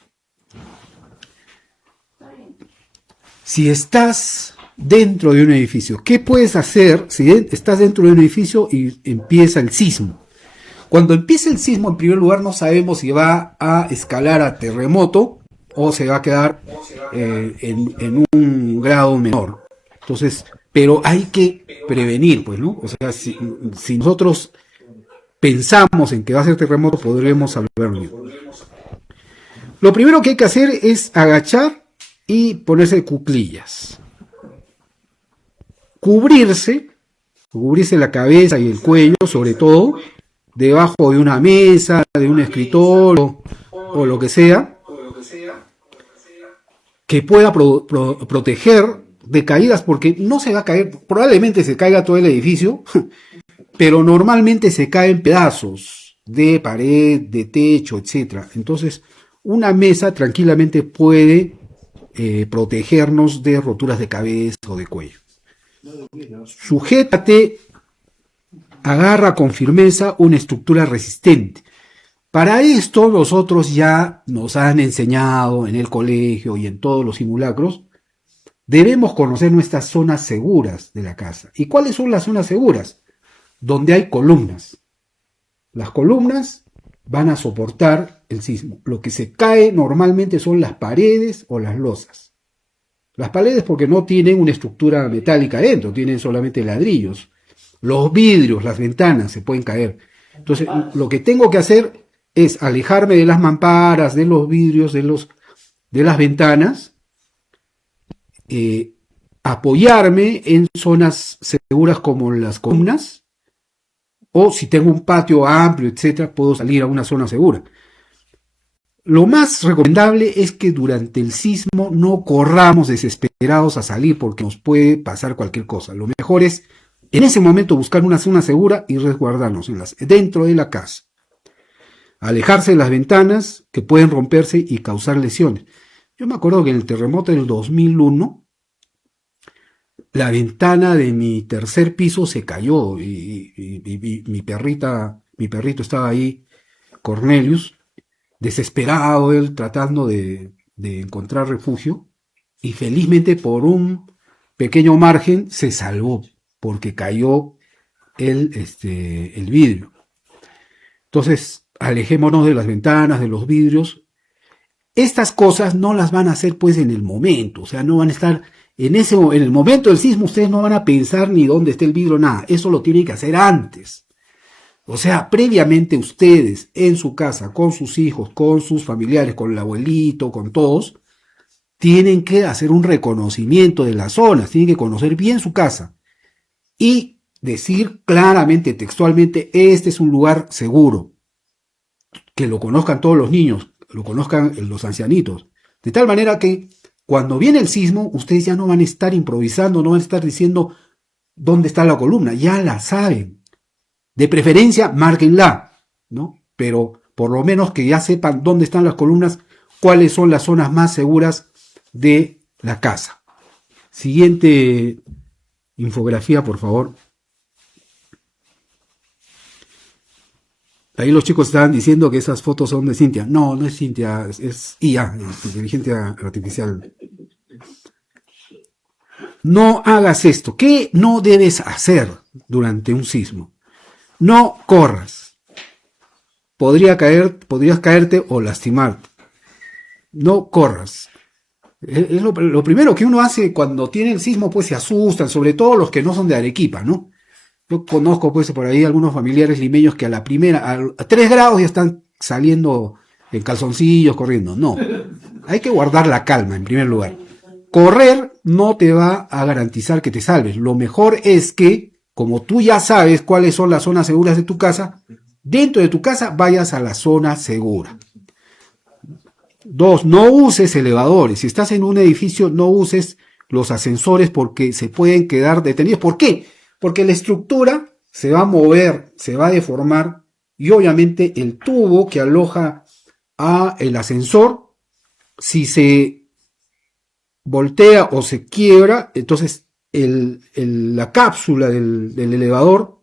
Si estás dentro de un edificio, ¿qué puedes hacer si estás dentro de un edificio y empieza el sismo? Cuando empieza el sismo, en primer lugar, no sabemos si va a escalar a terremoto o se va a quedar en un grado menor. Entonces, pero hay que prevenir, pues, ¿no? O sea, si nosotros pensamos en que va a ser terremoto, podremos salvarnos. Lo primero que hay que hacer es agachar y ponerse de cuclillas. Cubrirse la cabeza y el cuello, sobre todo, debajo de una mesa, de un escritorio o lo que sea, que pueda proteger de caídas, porque no se va a caer, probablemente se caiga todo el edificio, pero normalmente se caen pedazos de pared, de techo, etc. Entonces, una mesa tranquilamente puede protegernos de roturas de cabeza o de cuello. Sujétate, agarra con firmeza una estructura resistente. Para esto nosotros ya nos han enseñado en el colegio y en todos los simulacros Debemos conocer nuestras zonas seguras de la casa. ¿Y cuáles son las zonas seguras? Donde hay columnas. Las columnas van a soportar el sismo. Lo que se cae normalmente son las paredes o las losas. Las paredes porque no tienen una estructura metálica adentro, tienen solamente ladrillos. Los vidrios, las ventanas se pueden caer. Entonces, lo que tengo que hacer es alejarme de las mamparas, de los vidrios, de las ventanas, apoyarme en zonas seguras como las columnas, o si tengo un patio amplio, etcétera, puedo salir a una zona segura. Lo más recomendable es que durante el sismo no corramos desesperados a salir porque nos puede pasar cualquier cosa. Lo mejor es en ese momento buscar una zona segura y resguardarnos dentro de la casa. Alejarse de las ventanas que pueden romperse y causar lesiones. Yo me acuerdo que en el terremoto del 2001, la ventana de mi tercer piso se cayó y mi perrito estaba ahí, Cornelius, desesperado, él tratando de encontrar refugio, y felizmente por un pequeño margen se salvó, porque cayó el vidrio. Entonces, alejémonos de las ventanas, de los vidrios. Estas cosas no las van a hacer pues en el momento, o sea, no van a estar en el momento del sismo, ustedes no van a pensar ni dónde está el vidrio, nada, eso lo tienen que hacer antes. O sea, previamente ustedes en su casa, con sus hijos, con sus familiares, con el abuelito, con todos, tienen que hacer un reconocimiento de las zonas, tienen que conocer bien su casa y decir claramente, textualmente, este es un lugar seguro, que lo conozcan todos los niños, lo conozcan los ancianitos, de tal manera que cuando viene el sismo, ustedes ya no van a estar improvisando, no van a estar diciendo dónde está la columna, ya la saben. De preferencia, márquenla, ¿no? Pero por lo menos que ya sepan dónde están las columnas, cuáles son las zonas más seguras de la casa. Siguiente infografía, por favor. Ahí los chicos estaban diciendo que esas fotos son de Cintia. No, no es Cintia, es IA, es inteligencia artificial. No hagas esto. ¿Qué no debes hacer durante un sismo? No corras. Podrías caerte o lastimarte. No corras. Es lo primero que uno hace cuando tiene el sismo, pues se asustan, sobre todo los que no son de Arequipa, ¿no? Yo conozco pues por ahí algunos familiares limeños que a 3 grados ya están saliendo en calzoncillos, corriendo. No, hay que guardar la calma en primer lugar. Correr no te va a garantizar que te salves. Lo mejor es que, como tú ya sabes cuáles son las zonas seguras de tu casa, dentro de tu casa vayas a la zona segura. 2, no uses elevadores. Si estás en un edificio, no uses los ascensores porque se pueden quedar detenidos. ¿Por qué? Porque la estructura se va a mover, se va a deformar y obviamente el tubo que aloja a el ascensor, si se voltea o se quiebra, entonces la cápsula del elevador,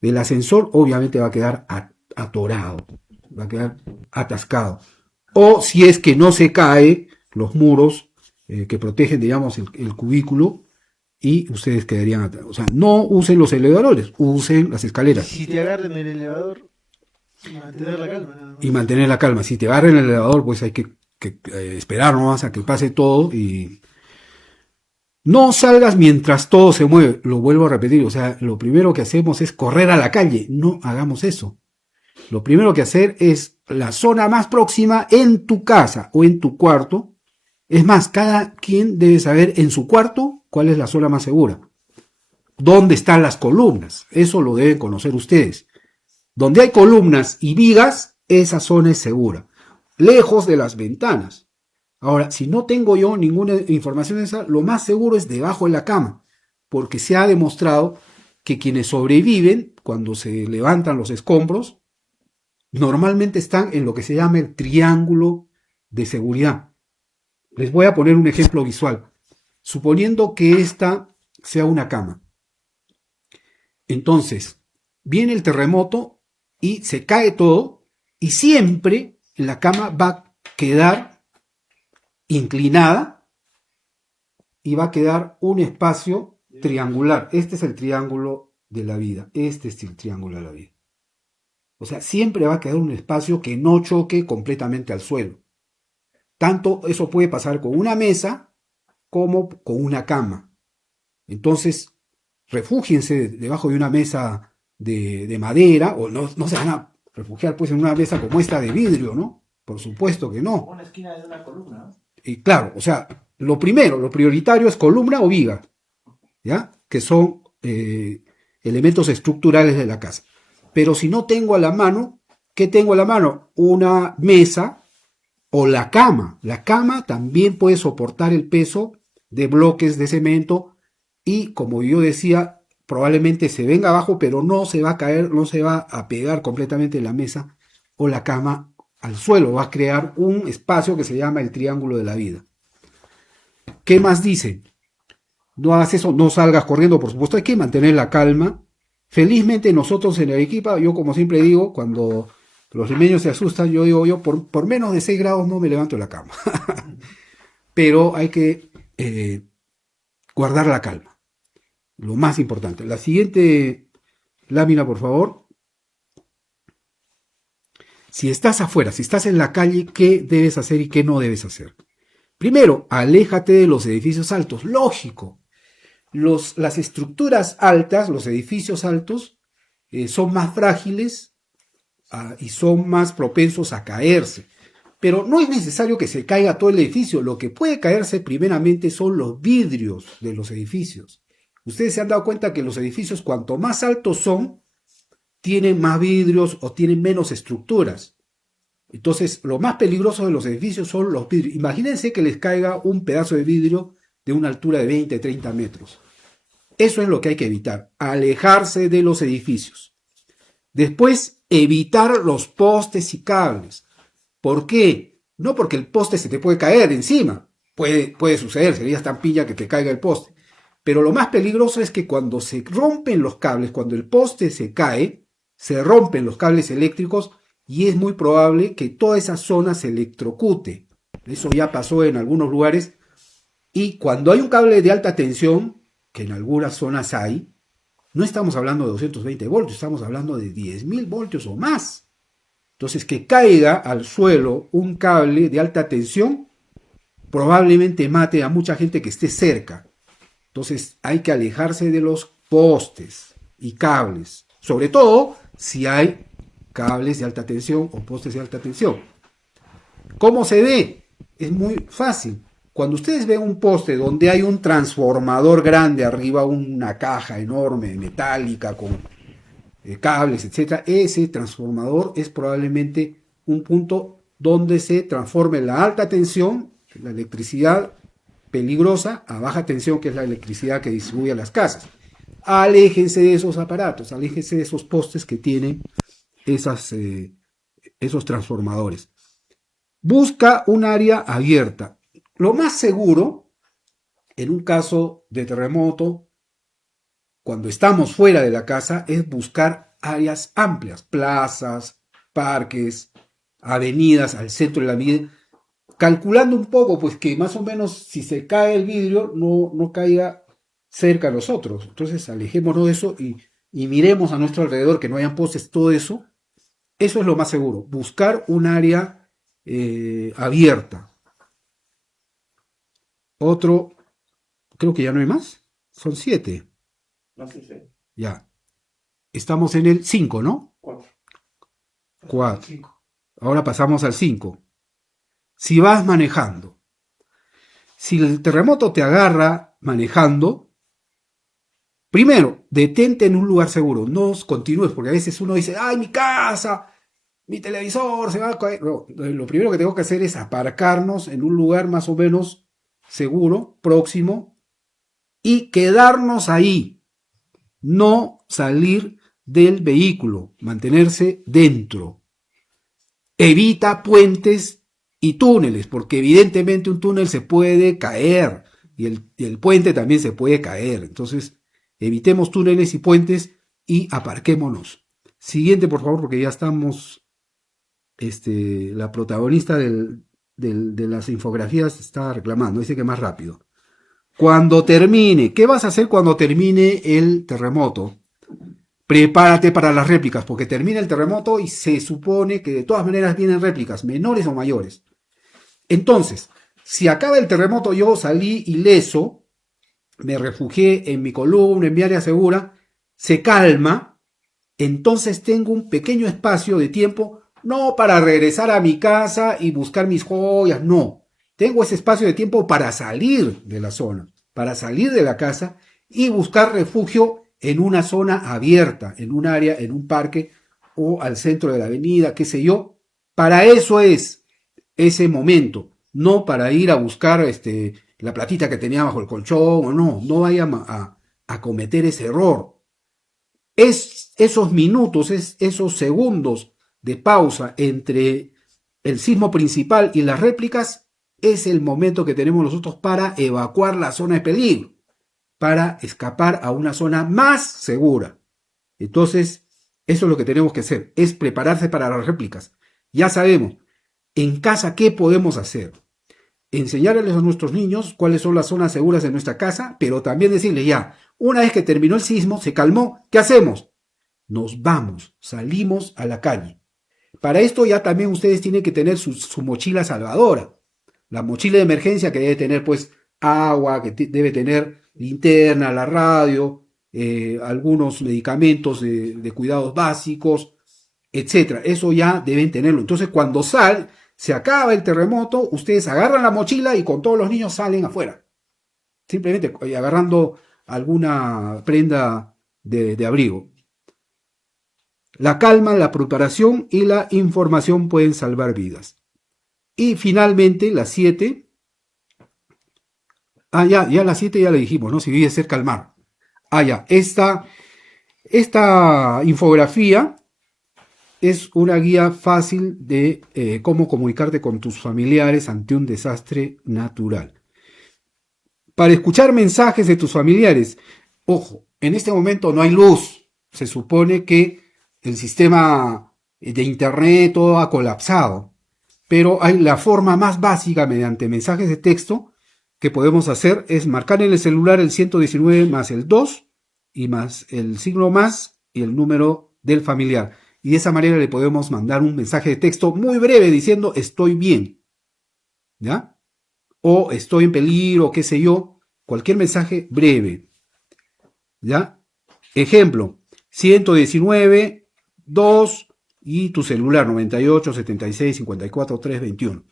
del ascensor, obviamente va a quedar atorado, va a quedar atascado. O si es que no se cae, los muros que protegen, digamos, el cubículo, y ustedes quedarían atrás. O sea, no usen los elevadores, usen las escaleras. Si te agarran el elevador, mantener la calma. ¿No? Y mantener la calma. Si te agarran el elevador, pues hay que esperar nomás a que pase todo y no salgas mientras todo se mueve. Lo vuelvo a repetir, o sea, lo primero que hacemos es correr a la calle. No hagamos eso. Lo primero que hacer es la zona más próxima en tu casa o en tu cuarto. Es más, cada quien debe saber en su cuarto cuál es la zona más segura. ¿Dónde están las columnas? Eso lo deben conocer ustedes. Donde hay columnas y vigas, esa zona es segura. Lejos de las ventanas. Ahora, si no tengo yo ninguna información de esa, lo más seguro es debajo de la cama. Porque se ha demostrado que quienes sobreviven, cuando se levantan los escombros, normalmente están en lo que se llama el triángulo de seguridad. Les voy a poner un ejemplo visual. Suponiendo que esta sea una cama. Entonces, viene el terremoto y se cae todo y siempre la cama va a quedar inclinada y va a quedar un espacio triangular. Este es el triángulo de la vida. Este es el triángulo de la vida. O sea, siempre va a quedar un espacio que no choque completamente al suelo. Tanto eso puede pasar con una mesa como con una cama. Entonces, refúgiense debajo de una mesa de madera, o no se van a refugiar pues en una mesa como esta de vidrio, ¿no? Por supuesto que no. Una esquina de una columna, ¿no? Y claro, o sea, lo prioritario es columna o viga, ¿ya? Que son elementos estructurales de la casa. Pero si no tengo a la mano, ¿qué tengo a la mano? Una mesa o la cama. La cama también puede soportar el peso de bloques de cemento y, como yo decía, probablemente se venga abajo, pero no se va a caer, no se va a pegar completamente la mesa o la cama al suelo. Va a crear un espacio que se llama el triángulo de la vida. ¿Qué más dice? No hagas eso, no salgas corriendo, por supuesto, hay que mantener la calma. Felizmente nosotros en Arequipa, yo como siempre digo, cuando los limeños se asustan, yo digo, por menos de 6 grados no me levanto de la cama. Pero hay que guardar la calma. Lo más importante. La siguiente lámina, por favor. Si estás afuera, si estás en la calle, ¿qué debes hacer y qué no debes hacer? Primero, aléjate de los edificios altos. Lógico. Las estructuras altas, los edificios altos, son más frágiles y son más propensos a caerse. Pero no es necesario que se caiga todo el edificio. Lo que puede caerse primeramente son los vidrios de los edificios. Ustedes se han dado cuenta que los edificios, cuanto más altos son, tienen más vidrios o tienen menos estructuras. Entonces, lo más peligroso de los edificios son los vidrios. Imagínense que les caiga un pedazo de vidrio de una altura de 20, 30 metros. Eso es lo que hay que evitar, alejarse de los edificios. Después, evitar los postes y cables. ¿Por qué? No porque el poste se te puede caer encima. Puede suceder, sería tan pilla que te caiga el poste. Pero lo más peligroso es que cuando se rompen los cables, cuando el poste se cae, se rompen los cables eléctricos y es muy probable que toda esa zona se electrocute. Eso ya pasó en algunos lugares. Y cuando hay un cable de alta tensión, que en algunas zonas hay, no estamos hablando de 220 voltios, estamos hablando de 10.000 voltios o más. Entonces, que caiga al suelo un cable de alta tensión probablemente mate a mucha gente que esté cerca. Entonces, hay que alejarse de los postes y cables, sobre todo si hay cables de alta tensión o postes de alta tensión. ¿Cómo se ve? Es muy fácil. Cuando ustedes ven un poste donde hay un transformador grande arriba, una caja enorme, metálica, con cables, etc., ese transformador es probablemente un punto donde se transforme la alta tensión, la electricidad peligrosa, a baja tensión, que es la electricidad que distribuye a las casas. Aléjense de esos aparatos, aléjense de esos postes que tienen esos transformadores. Busca un área abierta. Lo más seguro, en un caso de terremoto, cuando estamos fuera de la casa, es buscar áreas amplias, plazas, parques, avenidas al centro de la vida, calculando un poco, pues que más o menos si se cae el vidrio, no caiga cerca a nosotros. Entonces alejémonos de eso y miremos a nuestro alrededor, que no hayan postes, todo eso. Eso es lo más seguro, buscar un área abierta. Otro, creo que ya no hay más, son 7. No sé si. Ya. Estamos en el 5, ¿no? 4. Ahora pasamos al 5. Si vas manejando, si el terremoto te agarra manejando, primero, detente en un lugar seguro, no continúes, porque a veces uno dice, ¡ay, mi casa! Mi televisor se va a caer. No, lo primero que tengo que hacer es aparcarnos en un lugar más o menos seguro, próximo, y quedarnos ahí. No salir del vehículo, mantenerse dentro. Evita puentes y túneles, porque evidentemente un túnel se puede caer y el puente también se puede caer. Entonces, evitemos túneles y puentes y aparquémonos. Siguiente, por favor, porque ya estamos... la protagonista de las infografías está reclamando, dice que más rápido. Cuando termine, ¿qué vas a hacer cuando termine el terremoto? Prepárate para las réplicas, porque termina el terremoto y se supone que de todas maneras vienen réplicas, menores o mayores. Entonces, si acaba el terremoto, yo salí ileso, me refugié en mi columna, en mi área segura, se calma, entonces tengo un pequeño espacio de tiempo, no para regresar a mi casa y buscar mis joyas, no. Tengo ese espacio de tiempo para salir de la zona, para salir de la casa y buscar refugio en una zona abierta, en un área, en un parque o al centro de la avenida, qué sé yo. Para eso es ese momento, no para ir a buscar la platita que tenía bajo el colchón o no. No vayan a cometer ese error. Es esos minutos, esos segundos de pausa entre el sismo principal y las réplicas, es el momento que tenemos nosotros para evacuar la zona de peligro, para escapar a una zona más segura. Entonces, eso es lo que tenemos que hacer, es prepararse para las réplicas. Ya sabemos, en casa, ¿qué podemos hacer? Enseñarles a nuestros niños cuáles son las zonas seguras de nuestra casa, pero también decirles ya, una vez que terminó el sismo, se calmó, ¿qué hacemos? Nos vamos, salimos a la calle. Para esto ya también ustedes tienen que tener su mochila salvadora. La mochila de emergencia que debe tener pues agua, que debe tener linterna, la radio, algunos medicamentos de cuidados básicos, etcétera. Eso ya deben tenerlo. Entonces cuando se acaba el terremoto, ustedes agarran la mochila y con todos los niños salen afuera. Simplemente agarrando alguna prenda de abrigo. La calma, la preparación y la información pueden salvar vidas. Y finalmente, las 7. Ya las 7 ya le dijimos, ¿no? Si vive cerca al mar. Ya. Esta infografía es una guía fácil de cómo comunicarte con tus familiares ante un desastre natural. Para escuchar mensajes de tus familiares, ojo, en este momento no hay luz. Se supone que el sistema de internet todo ha colapsado. Pero hay la forma más básica mediante mensajes de texto que podemos hacer es marcar en el celular el 119 más el 2 y más el signo más y el número del familiar. Y de esa manera le podemos mandar un mensaje de texto muy breve diciendo estoy bien, ¿ya? O estoy en peligro, qué sé yo, cualquier mensaje breve, ¿ya? Ejemplo, 119, 2 y tu celular 98 76 54 321.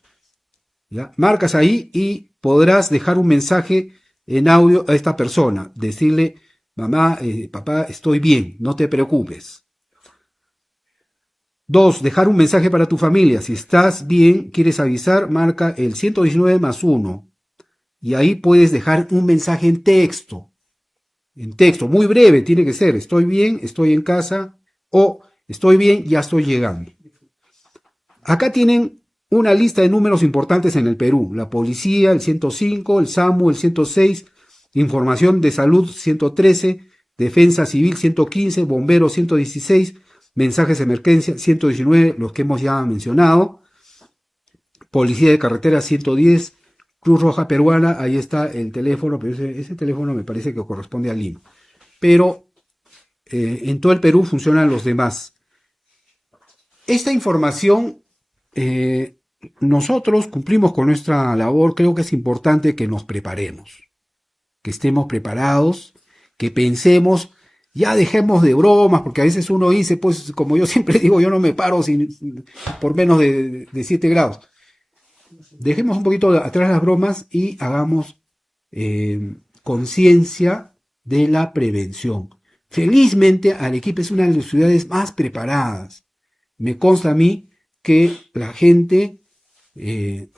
¿Ya? Marcas ahí y podrás dejar un mensaje en audio a esta persona, decirle, mamá, papá, estoy bien, no te preocupes. 2. Dejar un mensaje para tu familia. Si estás bien, quieres avisar, marca el 119 más 1 y ahí puedes dejar un mensaje en texto, muy breve tiene que ser, estoy bien, estoy en casa o estoy bien, ya estoy llegando. Acá tienen una lista de números importantes en el Perú. La policía, el 105, el SAMU, el 106, información de salud, 113, defensa civil, 115, bomberos, 116, mensajes de emergencia, 119, los que hemos ya mencionado. Policía de carretera, 110, Cruz Roja Peruana, ahí está el teléfono, pero ese teléfono me parece que corresponde a Lima. Pero en todo el Perú funcionan los demás. Esta información, nosotros cumplimos con nuestra labor. Creo que es importante que nos preparemos, que estemos preparados, que pensemos, ya dejemos de bromas, porque a veces uno dice, pues como yo siempre digo, yo no me paro por menos de 7 grados. Dejemos un poquito atrás las bromas y hagamos conciencia de la prevención. Felizmente Arequipa es una de las ciudades más preparadas. Me consta a mí que la gente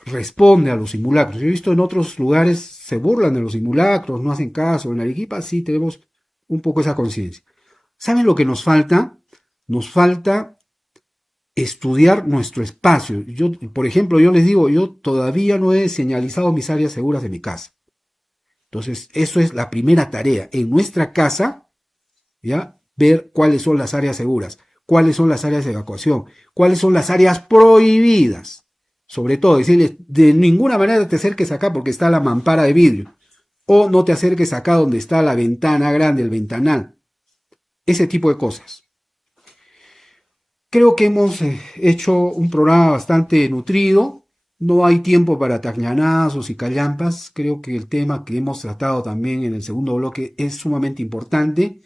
responde a los simulacros. Yo he visto en otros lugares se burlan de los simulacros, no hacen caso. En Arequipa sí tenemos un poco esa conciencia. ¿Saben lo que nos falta? Nos falta estudiar nuestro espacio. Yo, por ejemplo, yo les digo, yo todavía no he señalizado mis áreas seguras de mi casa. Entonces, eso es la primera tarea. En nuestra casa, ¿ya? Ver cuáles son las áreas seguras, cuáles son las áreas de evacuación, cuáles son las áreas prohibidas. Sobre todo, decirles, de ninguna manera te acerques acá porque está la mampara de vidrio. o no te acerques acá donde está la ventana grande, el ventanal. Ese tipo de cosas. Creo que hemos hecho un programa bastante nutrido. No hay tiempo para tañanazos y callampas. Creo que el tema que hemos tratado también en el segundo bloque es sumamente importante.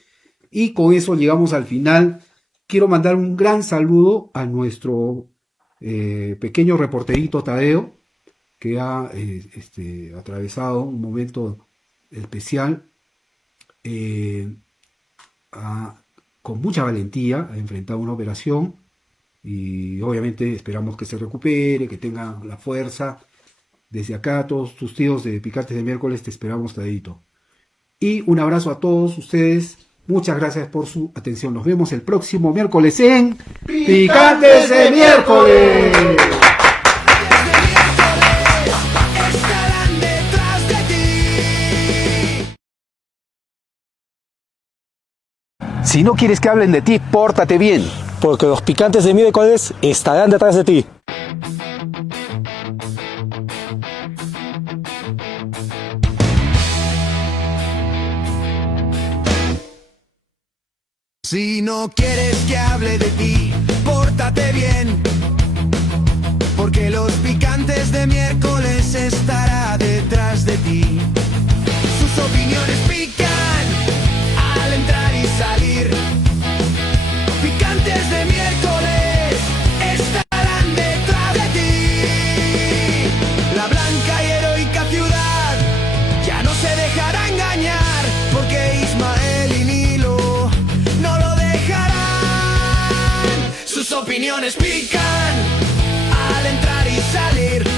Y con eso llegamos al final. Quiero mandar un gran saludo a nuestro pequeño reporterito Tadeo, que ha atravesado un momento especial, con mucha valentía, ha enfrentado una operación y obviamente esperamos que se recupere, que tenga la fuerza. Desde acá, todos tus tíos de Picantes de Miércoles, te esperamos, Tadito. Y un abrazo a todos ustedes. Muchas gracias por su atención. Nos vemos el próximo miércoles en Picantes de Miércoles. Estarán detrás de ti. Si no quieres que hablen de ti, pórtate bien, porque los picantes de miércoles estarán detrás de ti. Si no quieres que hable de ti, pórtate bien, porque los picantes de miércoles estará detrás de ti. Sus opiniones pican al entrar y salir. Picantes de miércoles estarán detrás de ti. La blanca y heroica ciudad ya no se dejará engañar, porque Ismael y Nilo no lo dejarán. Sus opiniones pican al entrar y salir.